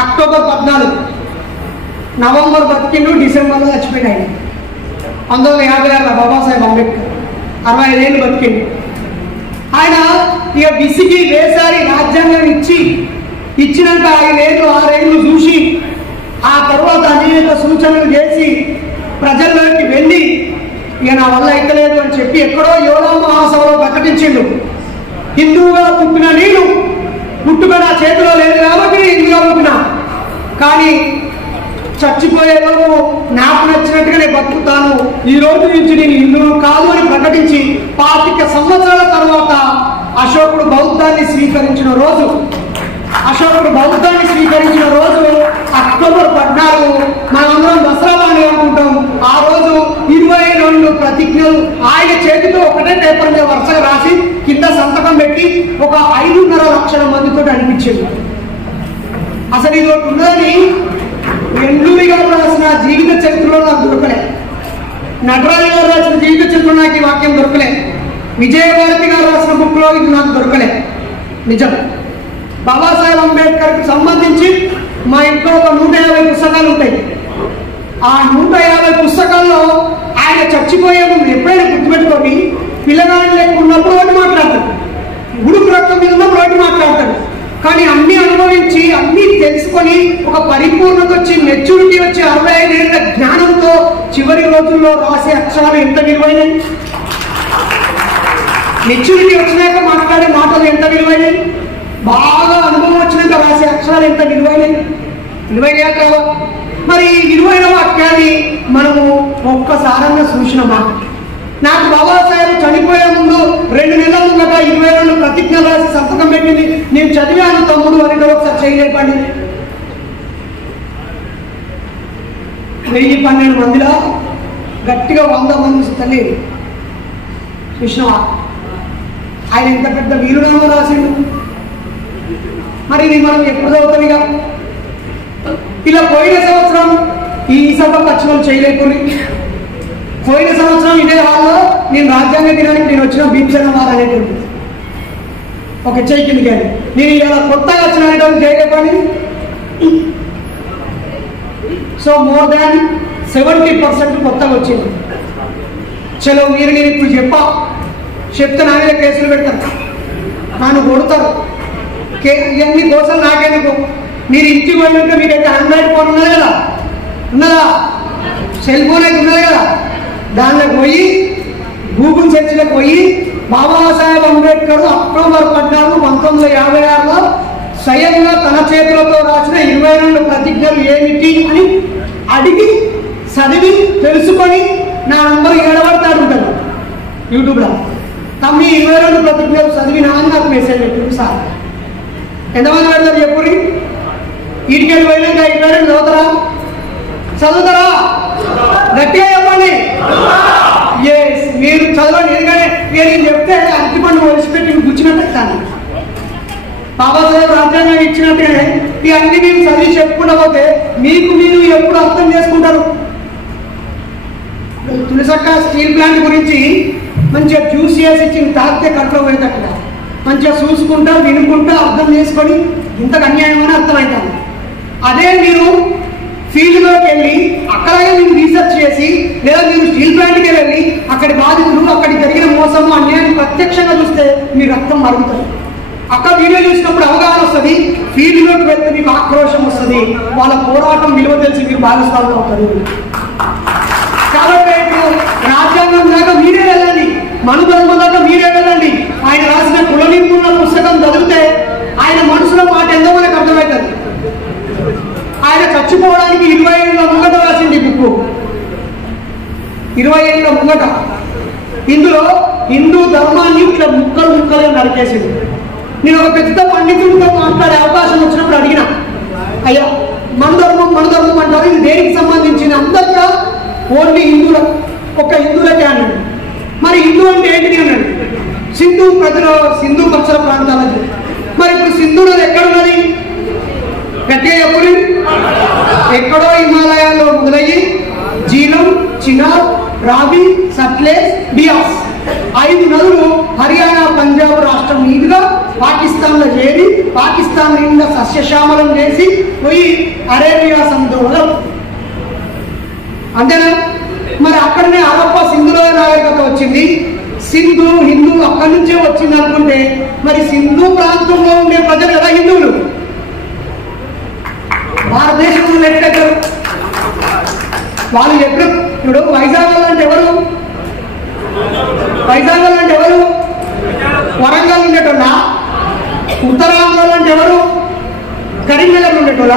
అక్టోబర్ 14, నవంబర్ బతికిండు, డిసెంబర్లో చచ్చిపోయాడు. 1956 బాబాసాహెబ్ అంబేద్కర్ 65 ఏళ్ళు బతికిండు. ఆయన ఇక విసిగి వేసారి రాజ్యాంగం ఇచ్చినాక 5 ఏళ్ళు 6 ఏళ్ళు చూసి ఆ తర్వాత అనేక సూచనలు చేసి ప్రజల్లోకి వెళ్ళి ఇక నా వల్ల ఎక్కలేదు అని చెప్పి ఎక్కడో యోగా మహాసభలో ప్రకటించిండు. హిందువుగా పుట్టిన నేను పుట్టుక నా చేతిలో లేదు కాబట్టి నేను హిందువుగా పుట్టినా, కానీ చచ్చిపోయేలోపు నాకు నచ్చినట్టుగా నేను బతుకుతాను, ఈ రోజు నుంచి నేను హిందువు కాదు అని ప్రకటించి 25 సంవత్సరాల తర్వాత అశోకుడు బౌద్ధాన్ని స్వీకరించిన రోజు అక్టోబర్ 14 మనందరం దసరా పండుగ అనుకుంటాం. ఆ రోజు 22 ప్రతిజ్ఞలు ఆయన చేతితో ఒకటే పేపర్ మీద వరుసగా రాసి కింద సంతకం పెట్టి ఒక 5.5 లక్షల మందితో అనిపించింది. అసలు ఇది ఒకటి ఉన్నదని ఎండూరి గారు రాసిన జీవిత చరిత్రలో నాకు దొరకలే, నటరాజు గారు రాసిన జీవిత చరిత్రలో నాకు ఈ వాక్యం దొరకలే, విజయభారతి గారు రాసిన బుక్ లో ఇది నాకు దొరకలే. నిజం, బాబాసాహెబ్ అంబేద్కర్కి సంబంధించి మా ఇంట్లో ఒక 150 పుస్తకాలు ఉంటాయి. ఆ 150 పుస్తకాల్లో ఆయన చచ్చిపోయే ముందు ఎప్పుడైనా గుర్తుపెట్టుకొని పిల్లగాళ్ళు లేకున్నప్పుడు ఒకటి మాట్లాడతాడు, ఉడుకు రక్తం మీద ఉన్నప్పుడు ఒకటి మాట్లాడతాడు, కానీ అన్ని అనుభవించి అన్ని తెలుసుకొని ఒక పరిపూర్ణత వచ్చి మెచ్యూరిటీ వచ్చి 65 ఏళ్ల జ్ఞానంతో చివరి రోజుల్లో రాసే అక్షరాలు ఎంత విలువైనవి. మెచ్యూరిటీ వచ్చినాక మాట్లాడే మాటలు ఎంత విలువైనవి, బాగా అనుభవం వచ్చినాక రాసే అక్షరాలు ఎంత విలువైనయా కావా? మరి ఈ విలువైన వాక్యాన్ని మనము ఒక్కసారన్నా చూసినామా? నాకు బాబాసాహెబ్ చనిపోయే ముందు 2 నెలల ముందట 22 ప్రతిజ్ఞలు రాసి సంతకం పెట్టింది, నేను చదివాను తమ్ముడు అని ఒకసారి చేయలేపండి. 1012 మందిలో గట్టిగా 100 మంది తల్లి చూసినావా? ఆయన ఎంత పెద్ద వీరునామా రాసిండు. మరి ఇది మనం ఎప్పుడు చదువుతామిగా? ఇలా పోయిన సంవత్సరం ఈ సభకు వచ్చిన చేయలేకుని, పోయిన సంవత్సరం ఇదే హాల్లో నేను రాజ్యాంగ దినానికి నేను వచ్చిన భీమసేన వారు అనేటువంటి ఒక చెయ్యి కింద కానీ నేను ఇలా కొత్తగా వచ్చిన చేయలేపని. సో మోర్ దాన్ 70% కొత్తగా వచ్చింది. చలో మీరు నేను ఇప్పుడు చెప్తే నా మీద కేసులు పెడతారు, నన్ను కొడతారు, ఇవన్నీ కోసం నాకెందుకు? మీరు ఇంటికి పోయినట్టు మీకైతే ఆండ్రాయిడ్ ఫోన్ ఉన్నది కదా, సెల్ ఫోన్ అయితే ఉన్నది కదా, దానిలోకి పోయి గూగుల్ సెర్చ్లోకి పోయి బాబాసాహెబ్ అంబేద్కర్ అక్టోబర్ 14, 1956లో స్వయంగా తన చేతులతో రాసిన 22 ప్రతిజ్ఞలు ఏమిటి అని అడిగి చదివి తెలుసుకొని నా నంబర్ ఏడబడతాడు ఉంటాడు యూట్యూబ్లో. తమ్మి 22 ప్రతిజ్ఞలు చదివినా అని నాకు మెసేజ్ పెట్టారు. సార్ ఎంతమంది పెడతారు చెప్పురి? వీటికెళ్ళి పోయినాక 22 చదువుతారా? గట్టిగా చెప్పండి. ఎస్, మీరు చదవండి. ఎందుకంటే నేను చెప్తే అరటిపండు వలిసిపెట్టి గుచ్చినట్టు బాబాసాహెబ్ రాజ్యాంగం ఇచ్చినట్టుగానే ఇవన్నీ మీరు చదివి చెప్పుకుంటా పోతే మీకు మీరు ఎప్పుడు అర్థం చేసుకుంటారు. తులసక్క స్టీల్ ప్లాంట్ గురించి మంచిగా జ్యూస్ చేసి ఇచ్చింది, తాగితే కట్లో పోయేటట్టుగా మంచిగా చూసుకుంటా వినుకుంటా అర్థం చేసుకొని ఇంతకు అన్యాయం అని అర్థమవుతాను. అదే మీరు ఫీల్డ్లోకి వెళ్ళి అక్కడే మీరు రీసెర్చ్ చేసి లేదా మీరు స్టీల్ ప్లాంట్కి వెళ్ళి అక్కడి బాధితులు అక్కడి జరిగిన మోసము అన్యాయం ప్రత్యక్షంగా చూస్తే మీరు రక్తం మరుగుతారు. అక్కడ వీడియో చూసినప్పుడు అవగాహన వస్తుంది, ఫీల్డ్లోకి వెళ్తే మీకు ఆక్రోషం వస్తుంది, వాళ్ళ పోరాటం విలువ తెలిసి మీరు భాగస్వాములు అవుతారు. కాబట్టి రాజ్యాంగం దాకా మీరే వెళ్ళండి, మనుధర్మ దాకా మీరే వెళ్ళండి. ఆయన రాసిన కుల నిర్మూలన పుస్తకం చదివితే ఆయన మనసులో మాట ఎంతో మనకు అర్థమవుతుంది. ఆయన చచ్చిపోవడానికి 20 ఏళ్ళ ముంగట రాసింది బుక్. 20 ఏళ్ళ ముంగట ఇందులో హిందూ ధర్మాన్ని ఇట్లా ముక్కలు ముక్కలుగా నరికేసింది. నేను ఒక పెద్ద పండితుడితో మాట్లాడే అవకాశం వచ్చినప్పుడు అడిగిన, అయ్యా మన ధర్మం అంటారు, ఇది దేనికి సంబంధించిన? అందరిగా ఓన్లీ హిందువుల, ఒక హిందువులకే అన్నాడు. మరి హిందూ అంటే ఏంటిది అన్నాడు. సింధు ప్రజలు, సింధు పక్షల ప్రాంతాలది. మరి ఇప్పుడు సింధు నది ఎక్కడున్నది? గట్టిగా చెప్పండి. ఎక్కడో హిమాలయాల్లో మొదలయ్యి జీలం, చినాబ్, రావి, సట్లెజ్, బియాస్ 5 నదులు హర్యానా, పంజాబ్ రాష్ట్రం మీదుగా పాకిస్తాన్లో చేరి పాకిస్తాన్ నిండా సస్యశ్యామలం చేసి పోయి అరేబియా సముద్రంలో, అంతేనా? మరి అక్కడనే హరప్పా సింధులో నాగరికత వచ్చింది. సింధు హిందూ అక్కడి నుంచే వచ్చింది అనుకుంటే మరి సింధు ప్రాంతంలో ఉండే ప్రజలు కదా హిందువులు. భారతదేశంలో ఎట్లెక్కరు వాళ్ళు? ఎప్పుడు ఇప్పుడు వైజాగ్ అంటే ఎవరు? వైజాగ్ అంటే ఎవరు? వరంగల్ ఉండేటోళ్ళ? ఉత్తరాంధ్రలో అంటే ఎవరు? కరీంనగర్ ఉండేటోళ్ళ?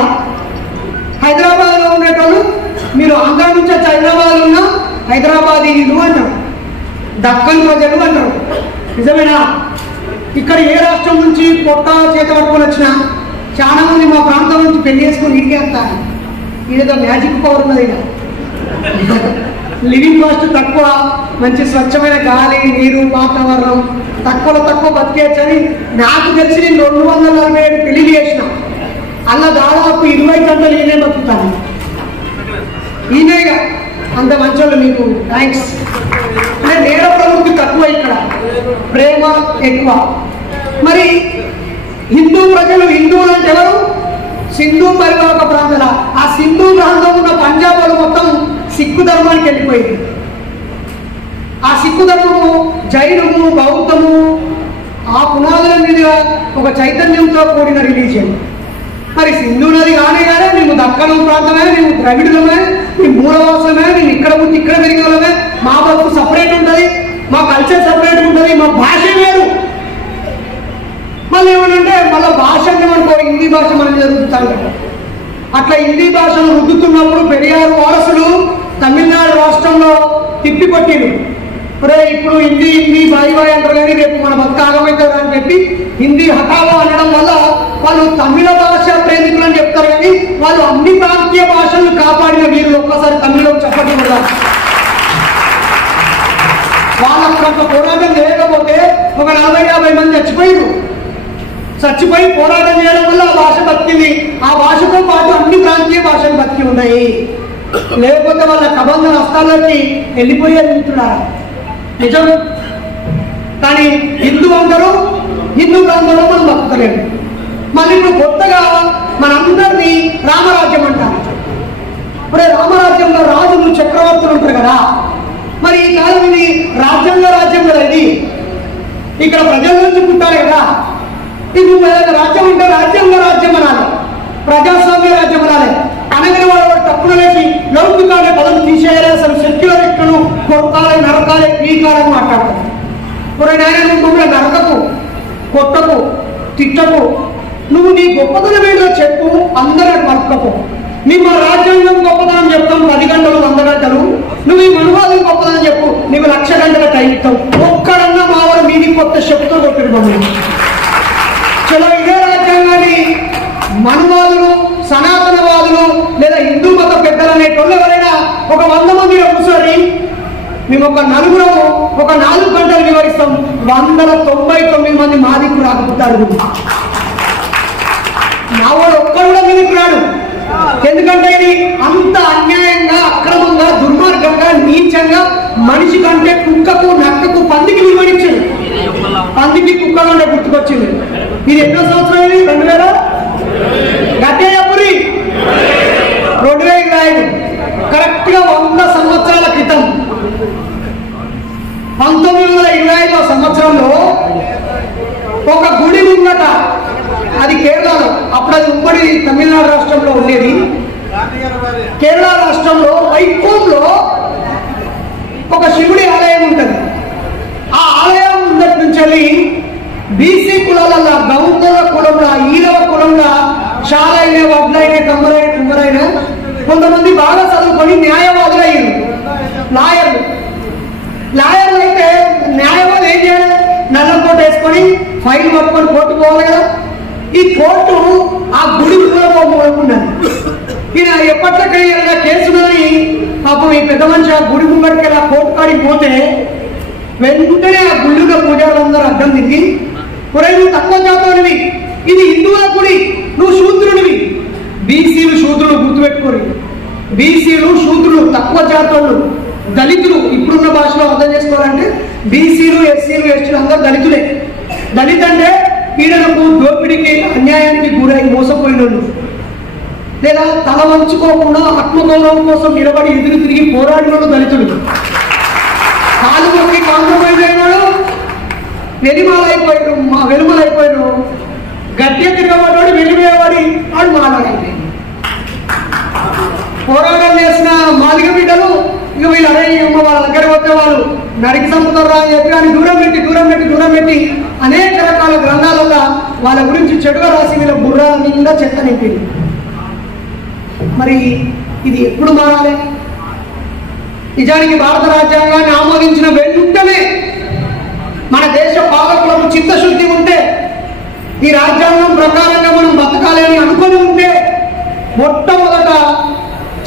హైదరాబాద్లో ఉండేటోళ్ళు. మీరు ఆంధ్ర నుంచి వచ్చి హైదరాబాద్లో ఉన్న హైదరాబాదీలు అంటారు, దక్కన్ ప్రజలు అంటారు. నిజమేనా? ఇక్కడ ఏ రాష్ట్రం నుంచి పొట్ట చేత పట్టుకొని వచ్చినా చాలా మంది మా ప్రాంతం నుంచి పెళ్లి చేసుకొని ఇంటికేస్తారు. ఇదేదో మ్యాజిక్ పవర్ ఉన్నది. లివింగ్ కాస్ట్ తక్కువ, మంచి స్వచ్ఛమైన గాలి, నీరు, వాతావరణం, తక్కువ బతికేయచ్చని నాకు తెలిసి నేను 247 పెళ్లి చేసిన. అలా దాదాపు 20 గంటలు ఈయనే బతుకుతాను. ఈయనేగా అంత మంచోళ్ళు. మీకు థ్యాంక్స్. నేర ప్రవృత్తి తక్కువ, ఇక్కడ ప్రేమ ఎక్కువ. మరి హిందూ ప్రజలు, హిందువులు అంటే ఎవరు? సింధు పరివాహక ప్రాంతాల. ఆ సింధు ప్రాంతం ఉన్న పంజాబ్ వాళ్ళు మొత్తం సిక్కు ధర్మానికి వెళ్ళిపోయింది. ఆ సిక్కు ధర్మము, జైనము, బౌద్ధము ఆ పునాదుల మీద ఒక చైతన్యంతో కూడిన రిలీజియన్. మరి సింధు నది కానీ మేము దక్కను ప్రాంతమే, మేము ద్రవిడులమే, మేము మూలవాసమే, మేము ఇక్కడ పుట్టి ఇక్కడ పెరిగలమే, మా బతుకు సపరేట్ ఉంటుంది, మా కల్చర్ సపరేట్ ఉంటుంది, మా భాష వేరు. మళ్ళీ ఏమంటే మళ్ళీ భాష ఏమనుకో, హిందీ భాష మనం జరుగుతాం కదా. అట్లా హిందీ భాషను రుద్దుతున్నప్పుడు పెరియారు వారసులు తమిళనాడు రాష్ట్రంలో తిప్పికొట్టిరు. ఇప్పుడు హిందీ బాయి అంటారు కానీ రేపు మన బతుకు ఆగమవుతారు అని చెప్పి హిందీ హఠావో అనడం వల్ల వాళ్ళు తమిళ భాష ప్రేమికులు అని చెప్తారు కానీ వాళ్ళు అన్ని ప్రాంతీయ భాషలను కాపాడిన వీళ్ళు. ఒక్కసారి తమిళలో చెప్పండి కూడా. వాళ్ళకు కొంత పోరాటం చేయకపోతే ఒక 40-50 మంది చచ్చిపోయి పోరాటం చేయడం వల్ల ఆ భాష బతికింది. ఆ భాషతో పాటు అన్ని ప్రాంతీయ భాషలు బతికి ఉన్నాయి. లేకపోతే వాళ్ళ కబంధ హస్తాలకి వెళ్ళిపోయేది మిత్రులారా, నిజం. కానీ హిందూ అందరూ హిందూ ప్రాంతంలో మనం బతుకలేము. మళ్ళీ ఇప్పుడు కొత్తగా మనందరినీ రామరాజ్యం అంటారు. ఇప్పుడు రామరాజ్యంలో రాజులు, చక్రవర్తులు ఉంటారు కదా. మరి ఈ కాలం ఇది రాజ్యం కదా. ఇది ఇక్కడ ప్రజల నుంచి పుట్టారు కదా. ఇది రాజ్యం అంటే రాజ్యం అనాలి, ప్రజాస్వామ్య రాజ్యం అనాలి. అనగానే వాడు తప్పులు వేసి లౌకికాలే పదం తీసేయాలి, అసలు సెక్యులరిస్టులు కొట్టాలి, నరకాలి, పీకాలని మాట్లాడతారు. ఇప్పుడు నేను మమ్మల్ని నరకకు, కొట్టకు, తిట్టకు, నువ్వు నీ గొప్పతనం ఏదో చెప్పు, అందరూ పలుకపో. నీ మా రాజ్యాంగం గొప్పతనం చెప్తాం 10 గంటలు 100 గంటలు, నువ్వు ఈ మనువాదం గొప్పతనం చెప్పు, నీవు 1,00,000 గంటల టైం ఇస్తావు. ఒక్కడన్నా మా వాడు మీది కొత్త చెప్తూ కొట్టిరు మమ్మల్ని. చలో ఇదే రాజ్యాంగాన్ని మనువాదులు, సనాతనవాదులు లేదా హిందూ మత పెద్దలు అనేటోళ్ళు ఎవరైనా ఒక 100 మందిలో కూర్చొని మేము ఒక నలుగురము ఒక 4 గంటలు వివరిస్తాం, 199 మంది మాదికు రాకపోతారు. మావాడు ఒక్కడు మీదికి రాడు. ఎందుకంటే ఇది అంత అన్యాయంగా, అక్రమంగా, దుర్మార్గంగా, నీచంగా మనిషి కంటే కుక్కకు, నక్కకు, పందికి వివరించింది. పందికి కుక్కలు గుర్తుకొచ్చింది. ఇది ఎన్నో సంవత్సరం? ఇది 2000 గట్టేపురి 2005 కరెక్ట్ గా 100 సంవత్సరాల క్రితం 1925వ సంవత్సరంలో ఒక గుడి ముంగట, అది కేరళలో, అప్పుడు అది ఉమ్మడి తమిళనాడు రాష్ట్రంలో ఉండేది. కేరళ రాష్ట్రంలో వైకోంలో ఒక శివుడి ఆలయం ఉంటుంది. ఆ ఆలయం ముందటి నుంచి బీసీ కులాల, గౌతమ కులంలో, ఈరవ కులంలో, షాలైన, వడ్లైన, కమ్మరైన, కుమ్మరైన కొంతమంది బాగా చదువుకొని న్యాయవాదులు అయ్యారు. లాయర్లు అయితే న్యాయవాది ఏం చేయాలి? నల్ల కోట్ వేసుకొని ఫైల్ పట్టుకొని కోర్టు పోవాలి కదా. ఈ కోర్టు ఆ గుడి కూడా పోకున్నది. ఈయన ఎప్పటికైనా కేసులని పాపం ఈ పెద్ద మనిషి ఆ గుడి ముంగడికి ఆ కోర్టు కాడికి పోతే వెంటనే ఆ గుళ్ళుగా పూజారులందరూ అడ్డం తిరిగి పురై నువ్వు తక్కువ జాతోనివి, ఇది హిందువుల గుడి, నువ్వు శూద్రుడివి. బీసీలు శూద్రులు గుర్తుపెట్టుకోరు. బీసీలు శూద్రులు తక్కువ జాతోళ్ళు, దళితులు ఇప్పుడున్న భాషలో అర్థం చేసుకోవాలంటే బీసీలు ఎస్సీలు ఎస్టీలు అందరూ దళితులే. దళిత్ అంటే పీడనకు దోపిడీకి అన్యాయానికి గురై మోసపోయిన లేదా తల వంచుకోకుండా ఆత్మగౌరవం కోసం నిలబడి ఎదురు తిరిగి పోరాడిన దళితులు. కాలు మొక్కి కాంప్రమైజ్ అయినాడు, వెలుమలైపోయాడు. గట్టిగా తిరగబడ్డాడు, వెలివేవాడి వాడు మాట్లాడైపోయింది. పోరాటం చేసిన మాదిగ బిడ్డలు ఇక వీళ్ళు అరే వాళ్ళ దగ్గర వచ్చే వాళ్ళు నరికి చంపుతారా అని చెప్పి అని దూరం పెట్టి అనేక రకాల గ్రంథాలలో వాళ్ళ గురించి చెడుగా రాసి వీళ్ళ బుర్ర నిండా చెత్త నింపింది. మరి ఇది ఎప్పుడు మారాలి? నిజానికి భారత రాజ్యాంగాన్ని ఆమోదించిన వెంటనే మన దేశ పాలకులకు చిత్తశుద్ధి ఉంటే, ఈ రాజ్యాంగం ప్రకారంగా మనం బతకాలి అని అనుకుని ఉంటే, మొట్టమొదట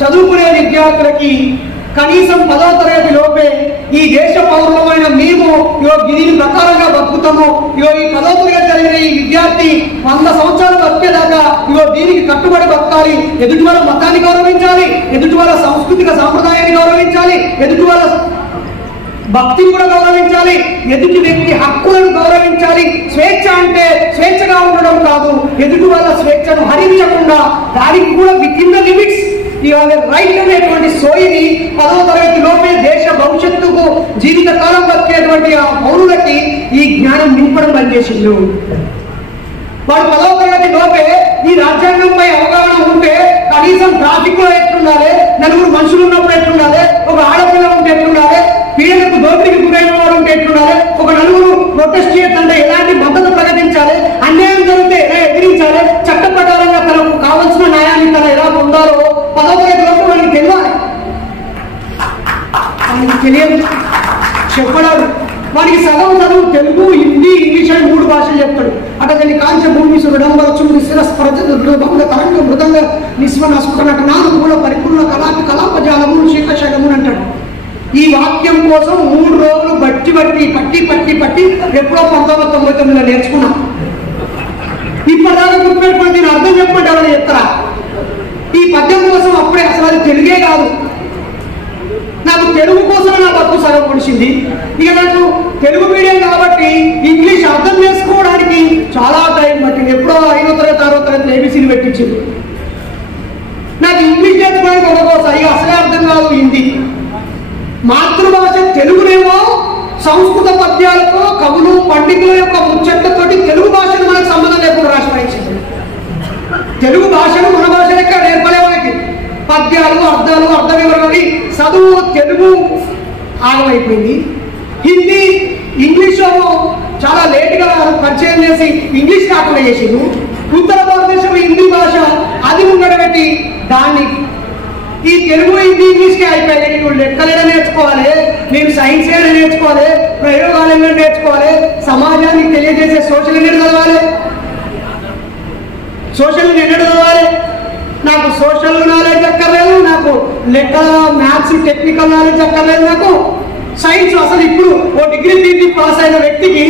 చదువుకునే విద్యార్థులకి కనీసం 10వ తరగతి లోపే ఈ దేశ పౌరులమైన మేము దీని ప్రకారంగా బతుకుతాము, ఈ 10వ తరగతి జరిగిన ఈ విద్యార్థి 100 సంవత్సరాలు బతికేదాకా దీనికి కట్టుబడి బతకాలి, ఎదుటి వాళ్ళ మతాన్ని గౌరవించాలి, ఎదుటి వాళ్ళ సాంస్కృతిక సాంప్రదాయాన్ని గౌరవించాలి, ఎదుటి వాళ్ళ భక్తిని కూడా గౌరవించాలి, ఎదుటి వ్యక్తి హక్కులను గౌరవించాలి. స్వేచ్ఛ అంటే స్వేచ్ఛగా ఉండడం కాదు, ఎదుటి వాళ్ళ స్వేచ్ఛను హరించకుండా దానికి కూడా with in the limits right అనేటువంటి సోయిని 10వ తరగతి లోపే దేశ భవిష్యత్తుకు జీవితకాలం బతికేటువంటి ఆ పౌరులకి ఈ జ్ఞానం నింపడం పనిచేసిండు. వాడు 10వ తరగతి లోపే ఈ రాజ్యాంగంపై అవగాహన ఉంటే కనీసం ట్రాఫిక్ లో ఎట్లుండాలి, నలుగురు మనుషులు ఉన్నప్పుడు ఎట్లుండాలి, ఒక ఆడపిల్ల ఉంటే ఎట్లుండాలి, పీడనకు దోపిడికి గురైన వాడు ఉంటే ఎట్లుండాలి, ఒక నలుగురు ప్రొటెస్ట్ చేయాలంటే ఎలాంటి మద్దతు ప్రకటించాలి, అన్యాయం జరిగితే ఎలా ఎదిరించాలి, చట్ట ప్రకారంగా తనకు కావలసిన న్యాయాన్ని తన ఎలా పొందాలో 10వ తరగతి లోపు మనకి తెలియాలి. మనకి తెలియదు చెప్పడాడు. వానికి సగం చదువు తెలుగు, హిందీ, ఇంగ్లీష్ అని 3 భాషలు చెప్తాడు. అక్కడ దాన్ని కాంచ భూమి సుడంబర చుండి శిరస్పరచ బంధ తరంగ మృదంగ నిస్వన స్ఫుటనట నాలుగు కూడా పరిపూర్ణ కళాపజాలము శీకశగము అంటాడు. ఈ వాక్యం కోసం 3 రోజులు పట్టి ఎప్పుడో 1999లో నేర్చుకున్నా. ఇప్పటిదాకా గుర్తుపెట్టుకుని దీని అర్థం చెప్పండి ఎవరైనా చెప్తారా? ఈ పద్యం కోసం అప్పుడే అసలు అది తెలుగే కాదు. నాకు తెలుగు కోసమే నా బతుకు సగం పొడిచింది. ఇక నాకు తెలుగు మీడియం కాబట్టి ఇంగ్లీష్ అర్థం చేసుకోవడానికి చాలా టైం పట్టింది. ఎప్పుడో 5వ తరగతి 6వ తరగతి ఏబీసీలు పెట్టించింది. నాకు ఇంగ్లీష్ నేర్చుకోవడానికి ఒక కోసం ఇక అసలే అర్థం కాదు హిందీ. మాతృభాష తెలుగునేమో సంస్కృత పద్యాలతో కవులు పండితుల యొక్క ముచ్చట్లతోటి తెలుగు భాషను మనకు సంబంధం లేకుండా రాసిపడించింది. తెలుగు భాషను మన భాష లెక్క నేర్పలే మనకి. పద్యాలు అర్థాలు అర్థ వివరణని చదువు తెలుగు ఆగమైపోయింది. హిందీ ఇంగ్లీష్ చాలా లేటుగా పరిచయం చేసి ఇంగ్లీష్ అప్లై చేసిండు. ఉత్తర భారతదేశం హిందీ భాష అది ముంగడబెట్టి దాన్ని ఈ తెలుగు హిందీ ఇంగ్లీష్కి అయిపోయాయి. నువ్వు లెక్కలేడ నేర్చుకోవాలి, నేను సైన్స్ ఏడ నేర్చుకోవాలి, ప్రయోగాలు ఏమైనా నేర్చుకోవాలి, సమాజానికి తెలియజేసే సోషల్ ఎన్నెడు చదవాలి, నాకు సోషల్ నాలెడ్జ్ అక్కర్లేదు, నాకు లెక్కల మ్యాథ్స్ టెక్నికల్ నాలెడ్జ్ అక్కర్లేదు, నాకు సైన్స్ అసలు ఇప్పుడు ఓ డిగ్రీ పీజీ పాస్ అయిన వ్యక్తికి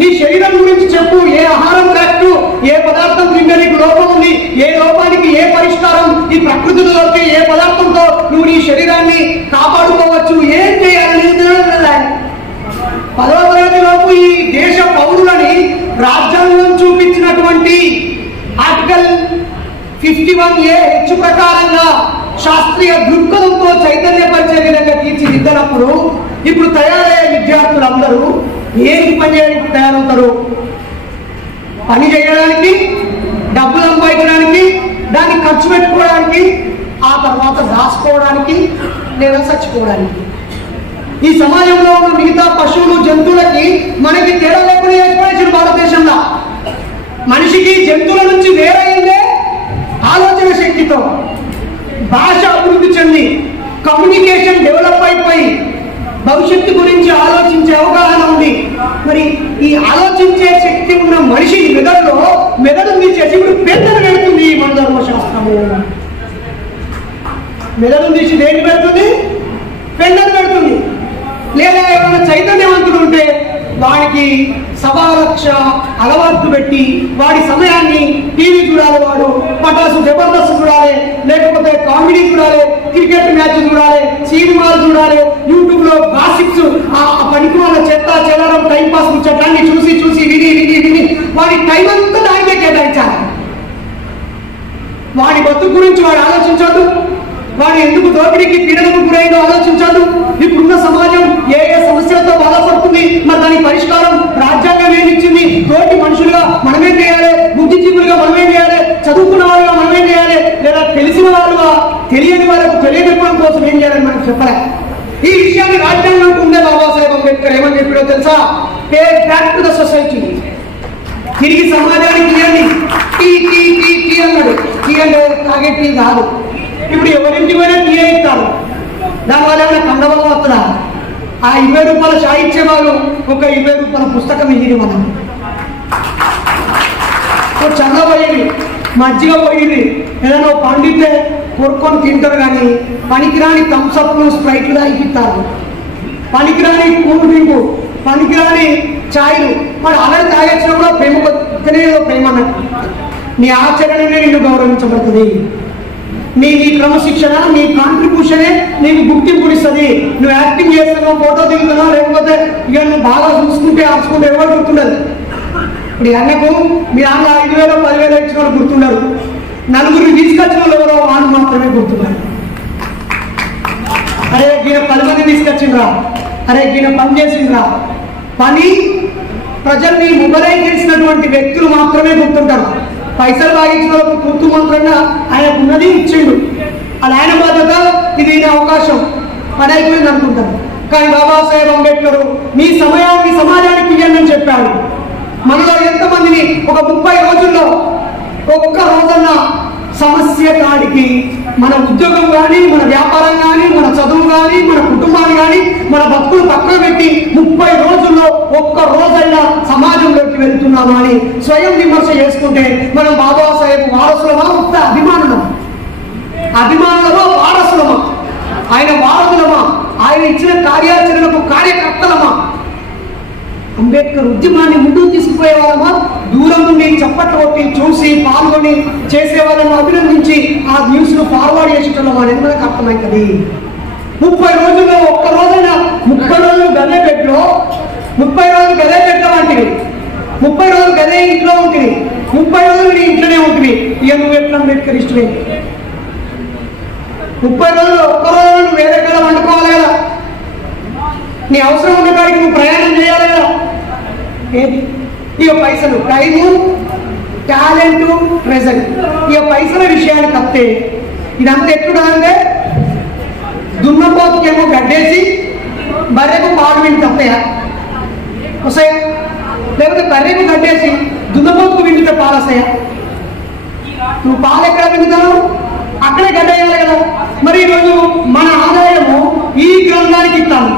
నీ శరీరం గురించి చెప్పు, ఏ ఆహారం కరెక్ట్, ఏ పదార్థం తింటే నీకు లోపం ఉంది, ఏ లోపానికి ఏ పరిష్కారం ఈ ప్రకృతిలో దొరికే ఏ పదార్థంతో నువ్వు నీ శరీరాన్ని కాపాడుకోవచ్చు, ఏం చేయాలని 10వ తరగతి లోపు ఈ దేశ పౌరులని రాజ్యాంగం చూపించినటువంటి ఆర్టికల్ 51A ప్రకారంగా శాస్త్రీయ దృక్పథంతో చైతన్యపరిచే విధంగా తీర్చిదిద్దనప్పుడు ఇప్పుడు తయారయ్యే విద్యార్థులందరూ ఏం పని చేయడానికి తయారవుతారు? పని చేయడానికి, డబ్బులు సంపాదించడానికి, దాన్ని ఖర్చు పెట్టుకోవడానికి, ఆ తర్వాత దాచుకోవడానికి లేదా చచ్చిపోవడానికి. ఈ సమాజంలో ఉన్న మిగతా పశువులు జంతువులకి మనకి తేడా లేకుండా ఏర్పడించిన భారతదేశంలో మనిషికి జంతువుల నుంచి వేరైందే ఆలోచన శక్తితో. భాష అభివృద్ధి చెంది కమ్యూనికేషన్ డెవలప్ అయిపోయి భవిష్యత్తు గురించి ఆలోచించే అవగాహన ఉంది. మరి ఈ ఆలోచించే శక్తి ఉన్న మనిషి మెదడు తీసేసి ఇప్పుడు పెద్దలు పెడుతుంది మన ధర్మశాస్త్రము. మెదడు తీసి దేని పెడుతుంది? పెద్దలు పెడుతుంది. లేదా ఏమైనా చైతన్యవంతుడు ఉంటే వాడికి 1,000,000 అలవాట్లు పెట్టి వాడి సమయాన్ని టీవీ చూడాలి, వాడు పటాసు జబర్దస్త్ చూడాలి, లేకపోతే కామెడీ చూడాలి, క్రికెట్ మ్యాచ్ చూడాలి, సినిమాలు చూడాలి, యూట్యూబ్ లో గాసిప్స్, ఆ పనికి వాళ్ళ చెత్త చెల్లడం టైం పాస్ ముచ్చటాన్ని చూసి చూసి విని విని విని వాడి టైం అంతా దానికే కేటాయించాలి. వాడి బతుకు గురించి వాడు ఆలోచించద్దు, వాడు ఎందుకు దోపిడీకి పీడనకు గురైందో ఆలోచించదు. ఇప్పుడున్న సమాజం ఏ ఏ సమస్యలతో బాధపడుతుంది, మరి దానికి పరిష్కారం రాజ్యాంగం ఏమిచ్చింది, తోటి మనుషులుగా మనమేం చేయాలి, బుద్ధిజీవులుగా మనమేం చేయాలి, చదువుకున్న వాళ్ళుగా మనమేం చేయాలి, లేదా తెలిసిన వాళ్ళుగా తెలియని వాళ్ళకు తెలియజెప్పడం కోసం ఏం చేయాలని మనకు చెప్పలే. ఈ విషయాన్ని రాజ్యాంగంలో ఉండే బాబాసాహెబ్ అంబేద్కర్ ఏమని చెప్పాడో తెలుసా? Pay back to the society, తిరిగి సమాజానికి ఇవ్వండి. టీ టీ టీ టీ అన్నాడు. టీ అంటే తాగే టీ కాదు. ఇప్పుడు ఎవరింటి పోయినా టీ ఇస్తారు, దానివల్ల ఏమైనా కండవలు వస్తున్నా? ఆ 20 రూపాయల చాయ్ ఇచ్చేవాళ్ళు ఒక 20 రూపాయల పుస్తకం ఇయ్యి. మనం చల్ల పోయేది, మజ్జిగ పోయింది, ఏదైనా పండితే కొనుక్కొని తింటారు. కానీ పనికిరాని థమ్స్అప్లు స్ప్రైట్లు తాగిస్తారు, పనికిరాని కూల్ డ్రింకు, పనికిరాని ఛాయ్లు. మరి అలాగే తాగొచ్చినా కూడా ప్రేమ తెలియదు. ప్రేమ అన్నట్టు నీ ఆచరణనే నిన్ను గౌరవించబడుతుంది. నీ క్రమశిక్షణ, నీ కాంట్రిబ్యూషనే నీకు గుర్తింపునిస్తుంది. నువ్వు యాక్టింగ్ చేస్తున్నావు, ఫోటో దిగుతున్నావు, లేకపోతే ఇక నువ్వు బాగా చూసుకుంటే ఆర్చుకుంటే ఎవరు గుర్తుండదు. ఇప్పుడు అన్నకు మీ అన్న 5,000 10,000 ఇచ్చిన వాళ్ళు గుర్తుండరు. నలుగురిని తీసుకొచ్చిన వాళ్ళు ఎవరో వాళ్ళు మాత్రమే గుర్తున్నారు. అరే ఈయన 10 మంది తీసుకొచ్చిండ్రా, అరే ఈయన పని చేసిండ్రా. పని ప్రజల్ని మొబలైజ్ చేసినటువంటి వ్యక్తులు మాత్రమే గుర్తుంటారు. పైసలు బాగించిన వాళ్ళకు గుర్తు మాత్రంగా ఆయనకు ఉన్నది ఇచ్చిండు, అది ఆయన బాధ్యత, ఇది అవకాశం, పని అయిపోయింది అనుకుంటారు. కానీ బాబాసాహెబ్ అంబేద్కర్ మీ సమయాన్ని సమాజానికి ఇవ్వండి అని చెప్పాడు. మనలో ఎంతమందిని ఒక 30 రోజుల్లో ఒక్క రోజన్న సమస్య కాడికి మన ఉద్యోగం కానీ, మన వ్యాపారం కానీ, మన చదువు కానీ, మన కుటుంబాన్ని కానీ, మన భక్తులు పక్కన పెట్టి 30 రోజుల్లో ఒక్క రోజైనా సమాజంలోకి వెళ్తున్నామా అని స్వయం విమర్శ చేసుకుంటే మనం బాబాసాహెబ్ వారసులమా, ఉత్త అభిమానులమా, వారసులమా, ఆయన వారసులమా, ఆయన ఇచ్చిన కార్యాచరణకు కార్యకర్తలమా? అంబేద్కర్ ఉద్యమాన్ని ముందుకు తీసుకుపోయే వాళ్ళమా, దూరం నుండి చప్పట్లు కొట్టి చూసి పాల్గొని చేసే వాళ్ళను అభినందించి ఆ న్యూస్ ను ఫార్వర్డ్ చేసేటోళ్ళం అనేది మనకు అర్థమవుతుంది. 30 రోజుల్లో ఒక్క రోజైనా 30 రోజులు గదే బెడ్లో, 30 రోజులు గదే బెడ్లో వంటివి, 30 రోజులు గదే ఇంట్లో ఉంటుంది, 30 రోజులు నీ ఇంట్లోనే ఉంటుంది. ఇక నువ్వు ఎట్లా అంబేద్కర్ ఇష్టమే? 30 రోజులు ఒక్క రోజు నువ్వు వేరే కదా వండుకోవాలి కదా, నీ అవసరం ఉన్న కాడికి నువ్వు ప్రయాణం చేయాలి కదా. ఏది ఇక పైసలు, టైము, టాలెంట్, ప్రెజెంట్, ఇక పైసల విషయానికి వస్తే ఇదంతా ఎట్లుంటే దున్నపోతుకేమో గడ్డేసి బర్రెకు పాలు విండి తప్పయా వస్తాయా? లేకపోతే బర్రెకు గడ్డేసి దున్నపోతుకు విండితే పాలు వస్తాయా? నువ్వు పాలు ఎక్కడ విండుతావు? అక్కడే గడ్డేయాలి కదా. మరి ఈరోజు మన ఆదాయము ఈ గ్రంథానికి ఇస్తాను.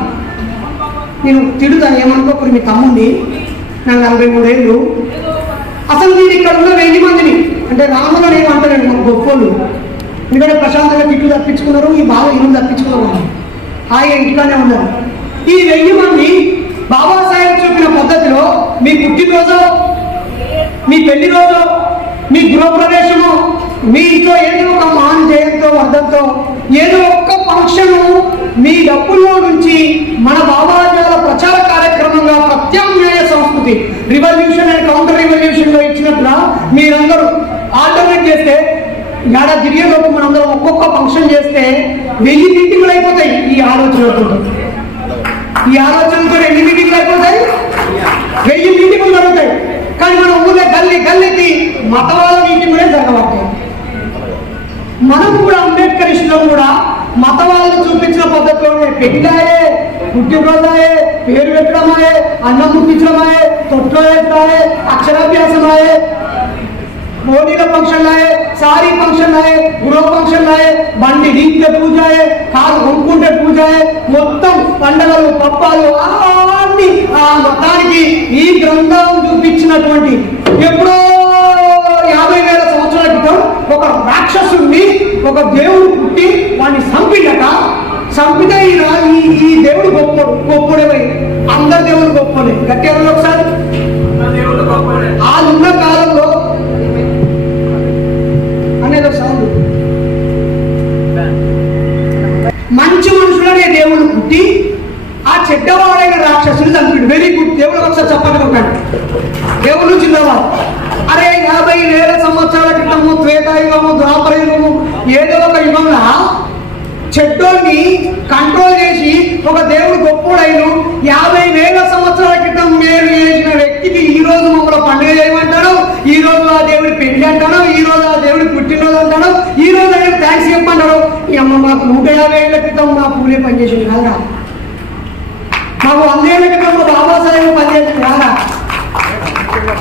నేను తిడుతాను, ఏమనుకోకూడదు, మీ తమ్ముంది, నాకు 43 ఏళ్ళు. అసలు నేను ఇక్కడ ఉన్న 1000 మందిని అంటే రాములను ఏమంటారండి మన గొప్పోళ్ళు, ఎందుకంటే ప్రశాంతంగా తిట్లు తప్పించుకున్నారు, ఈ బాగా ఇల్లు తప్పించుకున్నారు, హాయిగా ఇంట్లోనే ఉన్నారు. ఈ 1000 మంది బాబాసాహెబ్ చెప్పిన పద్ధతిలో మీ పుట్టినరోజు, మీ పెళ్లి రోజు, మీ గృహప్రవేశము, మీ ఇంట్లో ఏదో ఒక మహాన్ జయంతో వర్ధంతో ఏదో ఒక్క ఫంక్షన్ మీ డబ్బుల్లో నుంచి మన బాబాజాల ప్రచార కార్యక్రమంగా ప్రత్యామ్నాయ సంస్కృతి రివల్యూషన్ అండ్ కౌంటర్ రివల్యూషన్ లో ఇచ్చినట్లా మీరందరూ ఆల్టర్నేట్ చేస్తే ఏడా తిరిగేలోపు మనందరం ఒక్కొక్క ఫంక్షన్ చేస్తే 1000 మీటింగులు అయిపోతాయి. ఈ ఆలోచనతో ఎన్ని మీటింగులు అయిపోతాయి? 1000 మీటింగులు జరుగుతాయి. కానీ మన ఊళ్ళో గల్లీకి మతవాద మీటింగులే జరగబట్టాయి. మనం కూడా అంబేద్కరిస్టులం కూడా మతవాదులు చూపించిన పద్ధతిలోనే పెళ్ళాయే, పుట్టినరోజాయే, పేరు పెట్టడమాయే, అన్నం ముట్టించడమాయే, తొట్లో వేస్తాయే, అక్షరాభ్యాసమాయే. होली फंक्शन लाए, सारी फंक्शन लाए, गृह फंक्शन लाए, बंडी नीचे पूजाए, కారు కొనుక్కుంటే పూజాయే, మొత్తం పండగలు పప్పాలు అన్ని ఆ మతానికి ఈ గ్రంథం చూపించినటువంటి ఎప్పుడో 50,000 సంవత్సరాల క్రితం ఒక రాక్షసుడిని ఒక దేవుడు పుట్టి వాడిని చంపినట. చంపితే ఈ దేవుడు గొప్పడేమై అందరు దేవుడు గొప్పడే. గట్టిగా ఒకసారి వాళ్ళున్న కాలంలో అనేది సౌండ్ మంచి మనుషులనే దేవుడు పుట్టి ఆ చెడ్డవాడైన రాక్షసుని చంపిడు. Very good. దేవుడు ఒకసారి చెప్పట్టుకుంటాడు. దేవుడు చిన్నవాడు. అరే 50,000 సంవత్సరాల క్రితము త్రేతాయుగము ద్వాపరయుగము ఏదో ఒక యుగంలో చెడ్డోని కంట్రోల్ చేసి ఒక దేవుడు గొప్పోడైన 50,000 సంవత్సరాల క్రితం మేలు చేసిన వ్యక్తికి ఈ రోజు మమ్మల్ని పండుగ చేయమంటాడు, ఈ రోజు ఆ దేవుడి పెళ్లి అంటాడు, ఈ రోజు ఆ దేవుడి పుట్టినరోజు అంటాడు, ఈ రోజు ఆయన థ్యాంక్స్ చెప్పంటాడు. ఈ అమ్మ మాకు 150 ఏళ్ల క్రితం మా పూలే పనిచేసింది కాదా, మాకు 100 ఏళ్ల క్రితం మా బాబాసాహెబ్ పనిచేసింది కాదా,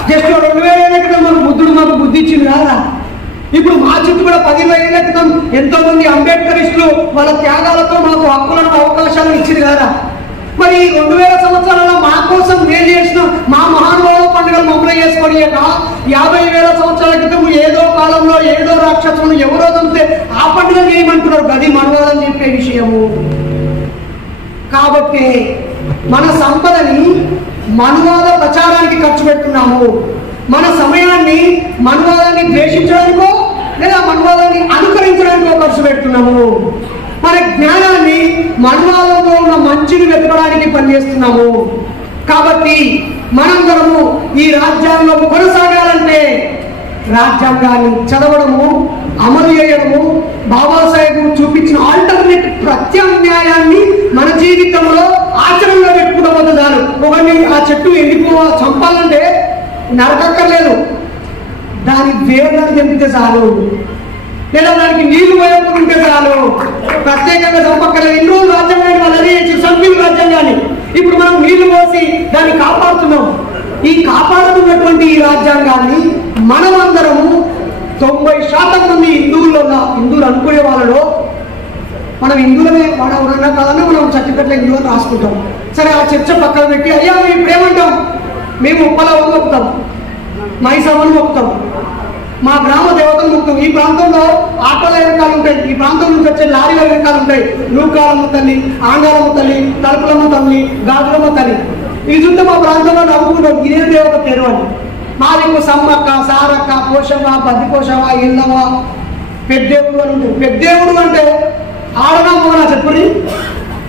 జస్ట్ 2000 ఏళ్ల క్రితం మాకు బుద్ధుడు మాకు బుద్ధి ఇచ్చింది కాదా. ఇప్పుడు మా చుట్టూ కూడా 10,000 ఏళ్ల క్రితం ఎంతో మంది అంబేద్కరిస్టులు వాళ్ళ త్యాగాలతో మాకు హక్కులను అవకాశాలు ఇచ్చింది కదా. మరి 2000 సంవత్సరాల మా కోసం నేను చేసిన మా మహానుభావ పండుగలు మమ్మల్ని చేసుకొని 50,000 సంవత్సరాల క్రితం ఏదో కాలంలో ఏదో రాక్షసులను ఎవరో చంపితే ఆ పండుగ చేయమంటున్నారు. గది మనవాదని చెప్పే విషయము. కాబట్టి మన సంపదని మనువాద ప్రచారానికి ఖర్చు పెడుతున్నాము. మన సమయాన్ని మనువాదాన్ని ద్వేషించడానికో లేదా మనువాదాన్ని అనుకరించడానికో ఖర్చు పెడుతున్నాము. మన జ్ఞానాన్ని మనువాదంలో ఉన్న మంచిని వెతకడానికి పనిచేస్తున్నాము. కాబట్టి మనందరము ఈ రాజ్యాంగం కొనసాగాలంటే రాజ్యాంగాన్ని చదవడము, అమలు చేయడము, బాబాసాహెబ్ చూపించిన ఆల్టర్నేట్ ప్రత్యామ్నాయాన్ని మన జీవితంలో ఆచరణలో పెట్టుకుంటూ చాలు. ఒకరిని ఆ చెట్టు చంపాలంటే నరకక్కర్లేదు, దాని వేర్లను తెంపితే చాలు, లేదా దానికి నీళ్లు పోయకుంటే చాలు, ప్రత్యేకంగా చంపక్కర్లేదు. ఎన్ని రోజులు రాజ్యాంగాన్ని వాళ్ళు అదే చంపిన రాజ్యాంగాన్ని ఇప్పుడు మనం నీళ్లు పోసి దాన్ని కాపాడుతున్నాం. ఈ కాపాడుతున్నటువంటి ఈ రాజ్యాంగాన్ని మనమందరము 90% మంది హిందువులు అనుకునే వాళ్ళలో మనం హిందువులమే వాడవరన్నా కాదని మనం సర్టిఫికెట్లో హిందువులు రాసుకుంటాం. సరే ఆ చర్చ పక్కన పెట్టి అయ్యా మేము ఇప్పుడు ఏమంటాం, మేము ఉప్పలవని మొక్కుతాం, మైసమ్మని మొక్కుతాం, మా గ్రామ దేవతను మొక్కుతాం. ఈ ప్రాంతంలో ఆటోల వెనకాలు ఉంటాయి, ఈ ప్రాంతం నుంచి వచ్చే లారీల వెనకాలు ఉంటాయి. నూకాలమ్మ తల్లి, ఆంగాలమ్మ తల్లి, తలుపులమ్మ తల్లి, గాజులమ్మ తల్లి. ఇది చూస్తే మా ప్రాంతంలో నవ్వుకుంటాం ఇదే దేవత పేరు అని. మాదికు సమ్మక్క, సారక్క, పోషవ, బద్దిపోషవ, ఇల్లవ, పెద్దేవుడు అని ఉంటుంది. పెద్దేవుడు అంటే ఆడనా మగనా చెప్పుని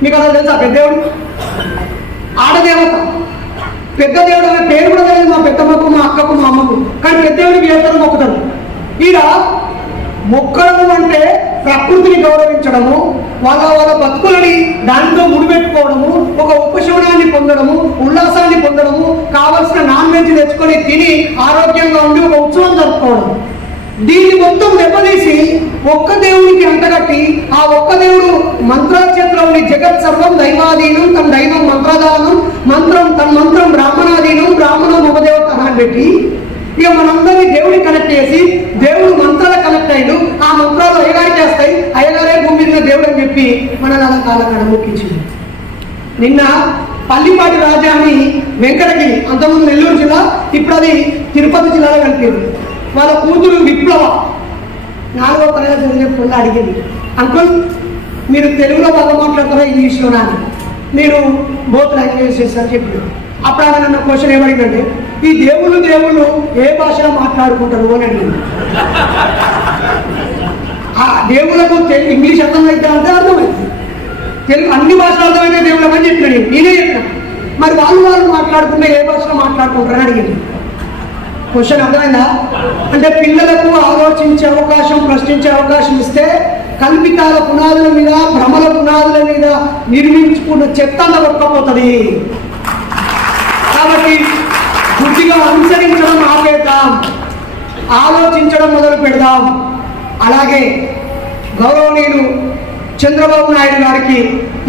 మీకు అసలు తెలుసా? పెద్దేవుడు ఆడదేవత. పెద్ద దేవుడు అనే పేరు కూడా తెలియదు మా పెద్దమ్మకు, మా అక్కకు, మా అమ్మకు. కానీ పెద్దదేవుడికి వేస్తారు, మొక్కుతారు. ఈడ మొక్కడము అంటే ప్రకృతిని గౌరవించడము, వాళ్ళ బతుకులని దానితో ముడిపెట్టుకోవడము, ఒక ఉపశమనాన్ని పొందడము, ఉల్లాసాన్ని పొందడము, కావలసిన నాన్ వెజ్ తెచ్చుకొని తిని ఆరోగ్యంగా ఉండి ఒక ఉత్సవం జరుపుకోవడం. దీన్ని మొత్తం దెబ్బతీసి ఒక్క దేవునికి అంటగట్టి ఆ ఒక్క దేవుడు మంత్రాల చేతిలో ఉండి జగత్ సర్వం దైవాధీనం, తన దైవం మంత్రదానం, తన మంత్రం బ్రాహ్మణాధీనం, బ్రాహ్మణం ఉపదేవత అని పెట్టి ఇక మనందరినీ దేవుడికి కనెక్ట్ చేసి దేవుడు మంత్రాల కనెక్ట్ అయ్యాడు. ఆ మంత్రాలు అయ్యగారి చేస్తాయి, అయ్యగారే భూమి మీద దేవుడు అని చెప్పి మన కాలకాడ మొక్కించింది. నిన్న పల్లిపాటి రాజాని వెంకటగిరి, అంతకుముందు నెల్లూరు జిల్లా, ఇప్పుడు అది తిరుపతి జిల్లాలో కలిపేది. వాళ్ళ కూతురు విప్లవ 4వ తరగతి చదివేప్పుడు అడిగింది, అంకుల్ మీరు తెలుగులో బాగా మాట్లాడతారా ఇంగ్లీష్లోనా అని. నేను బోత్ లాంగ్వేజెస్ చేస్తాను చెప్పాను. అప్పుడు ఆయన నన్ను క్వశ్చన్ ఏమడిగిందంటే ఈ దేవుళ్ళు ఏ భాషలో మాట్లాడుకుంటారు అని అడిగింది. ఆ దేవుళ్ళకు ఇంగ్లీష్ అర్థమైతే అంటే అర్థమైంది, తెలుగు అన్ని భాషలు అర్థమైతే దేవుళ్ళకి అని చెప్పినాడు. నేనే చెప్పాను మరి వాళ్ళు మాట్లాడుకుంటే ఏ భాషలో మాట్లాడుకుంటారని అడిగింది. క్వశ్చన్ అర్థమైందా? అంటే పిల్లలకు ఆలోచించే అవకాశం, ప్రశ్నించే అవకాశం ఇస్తే కల్పితాల పునాదుల మీద, భ్రమల పునాదుల మీద నిర్మించుకున్న చెత్త ఒక్కపోతుంది. కాబట్టి గుడ్డిగా అనుసరించడం ఆపేద్దాం, ఆలోచించడం మొదలు పెడదాం. అలాగే గౌరవనీయులు చంద్రబాబు నాయుడు గారికి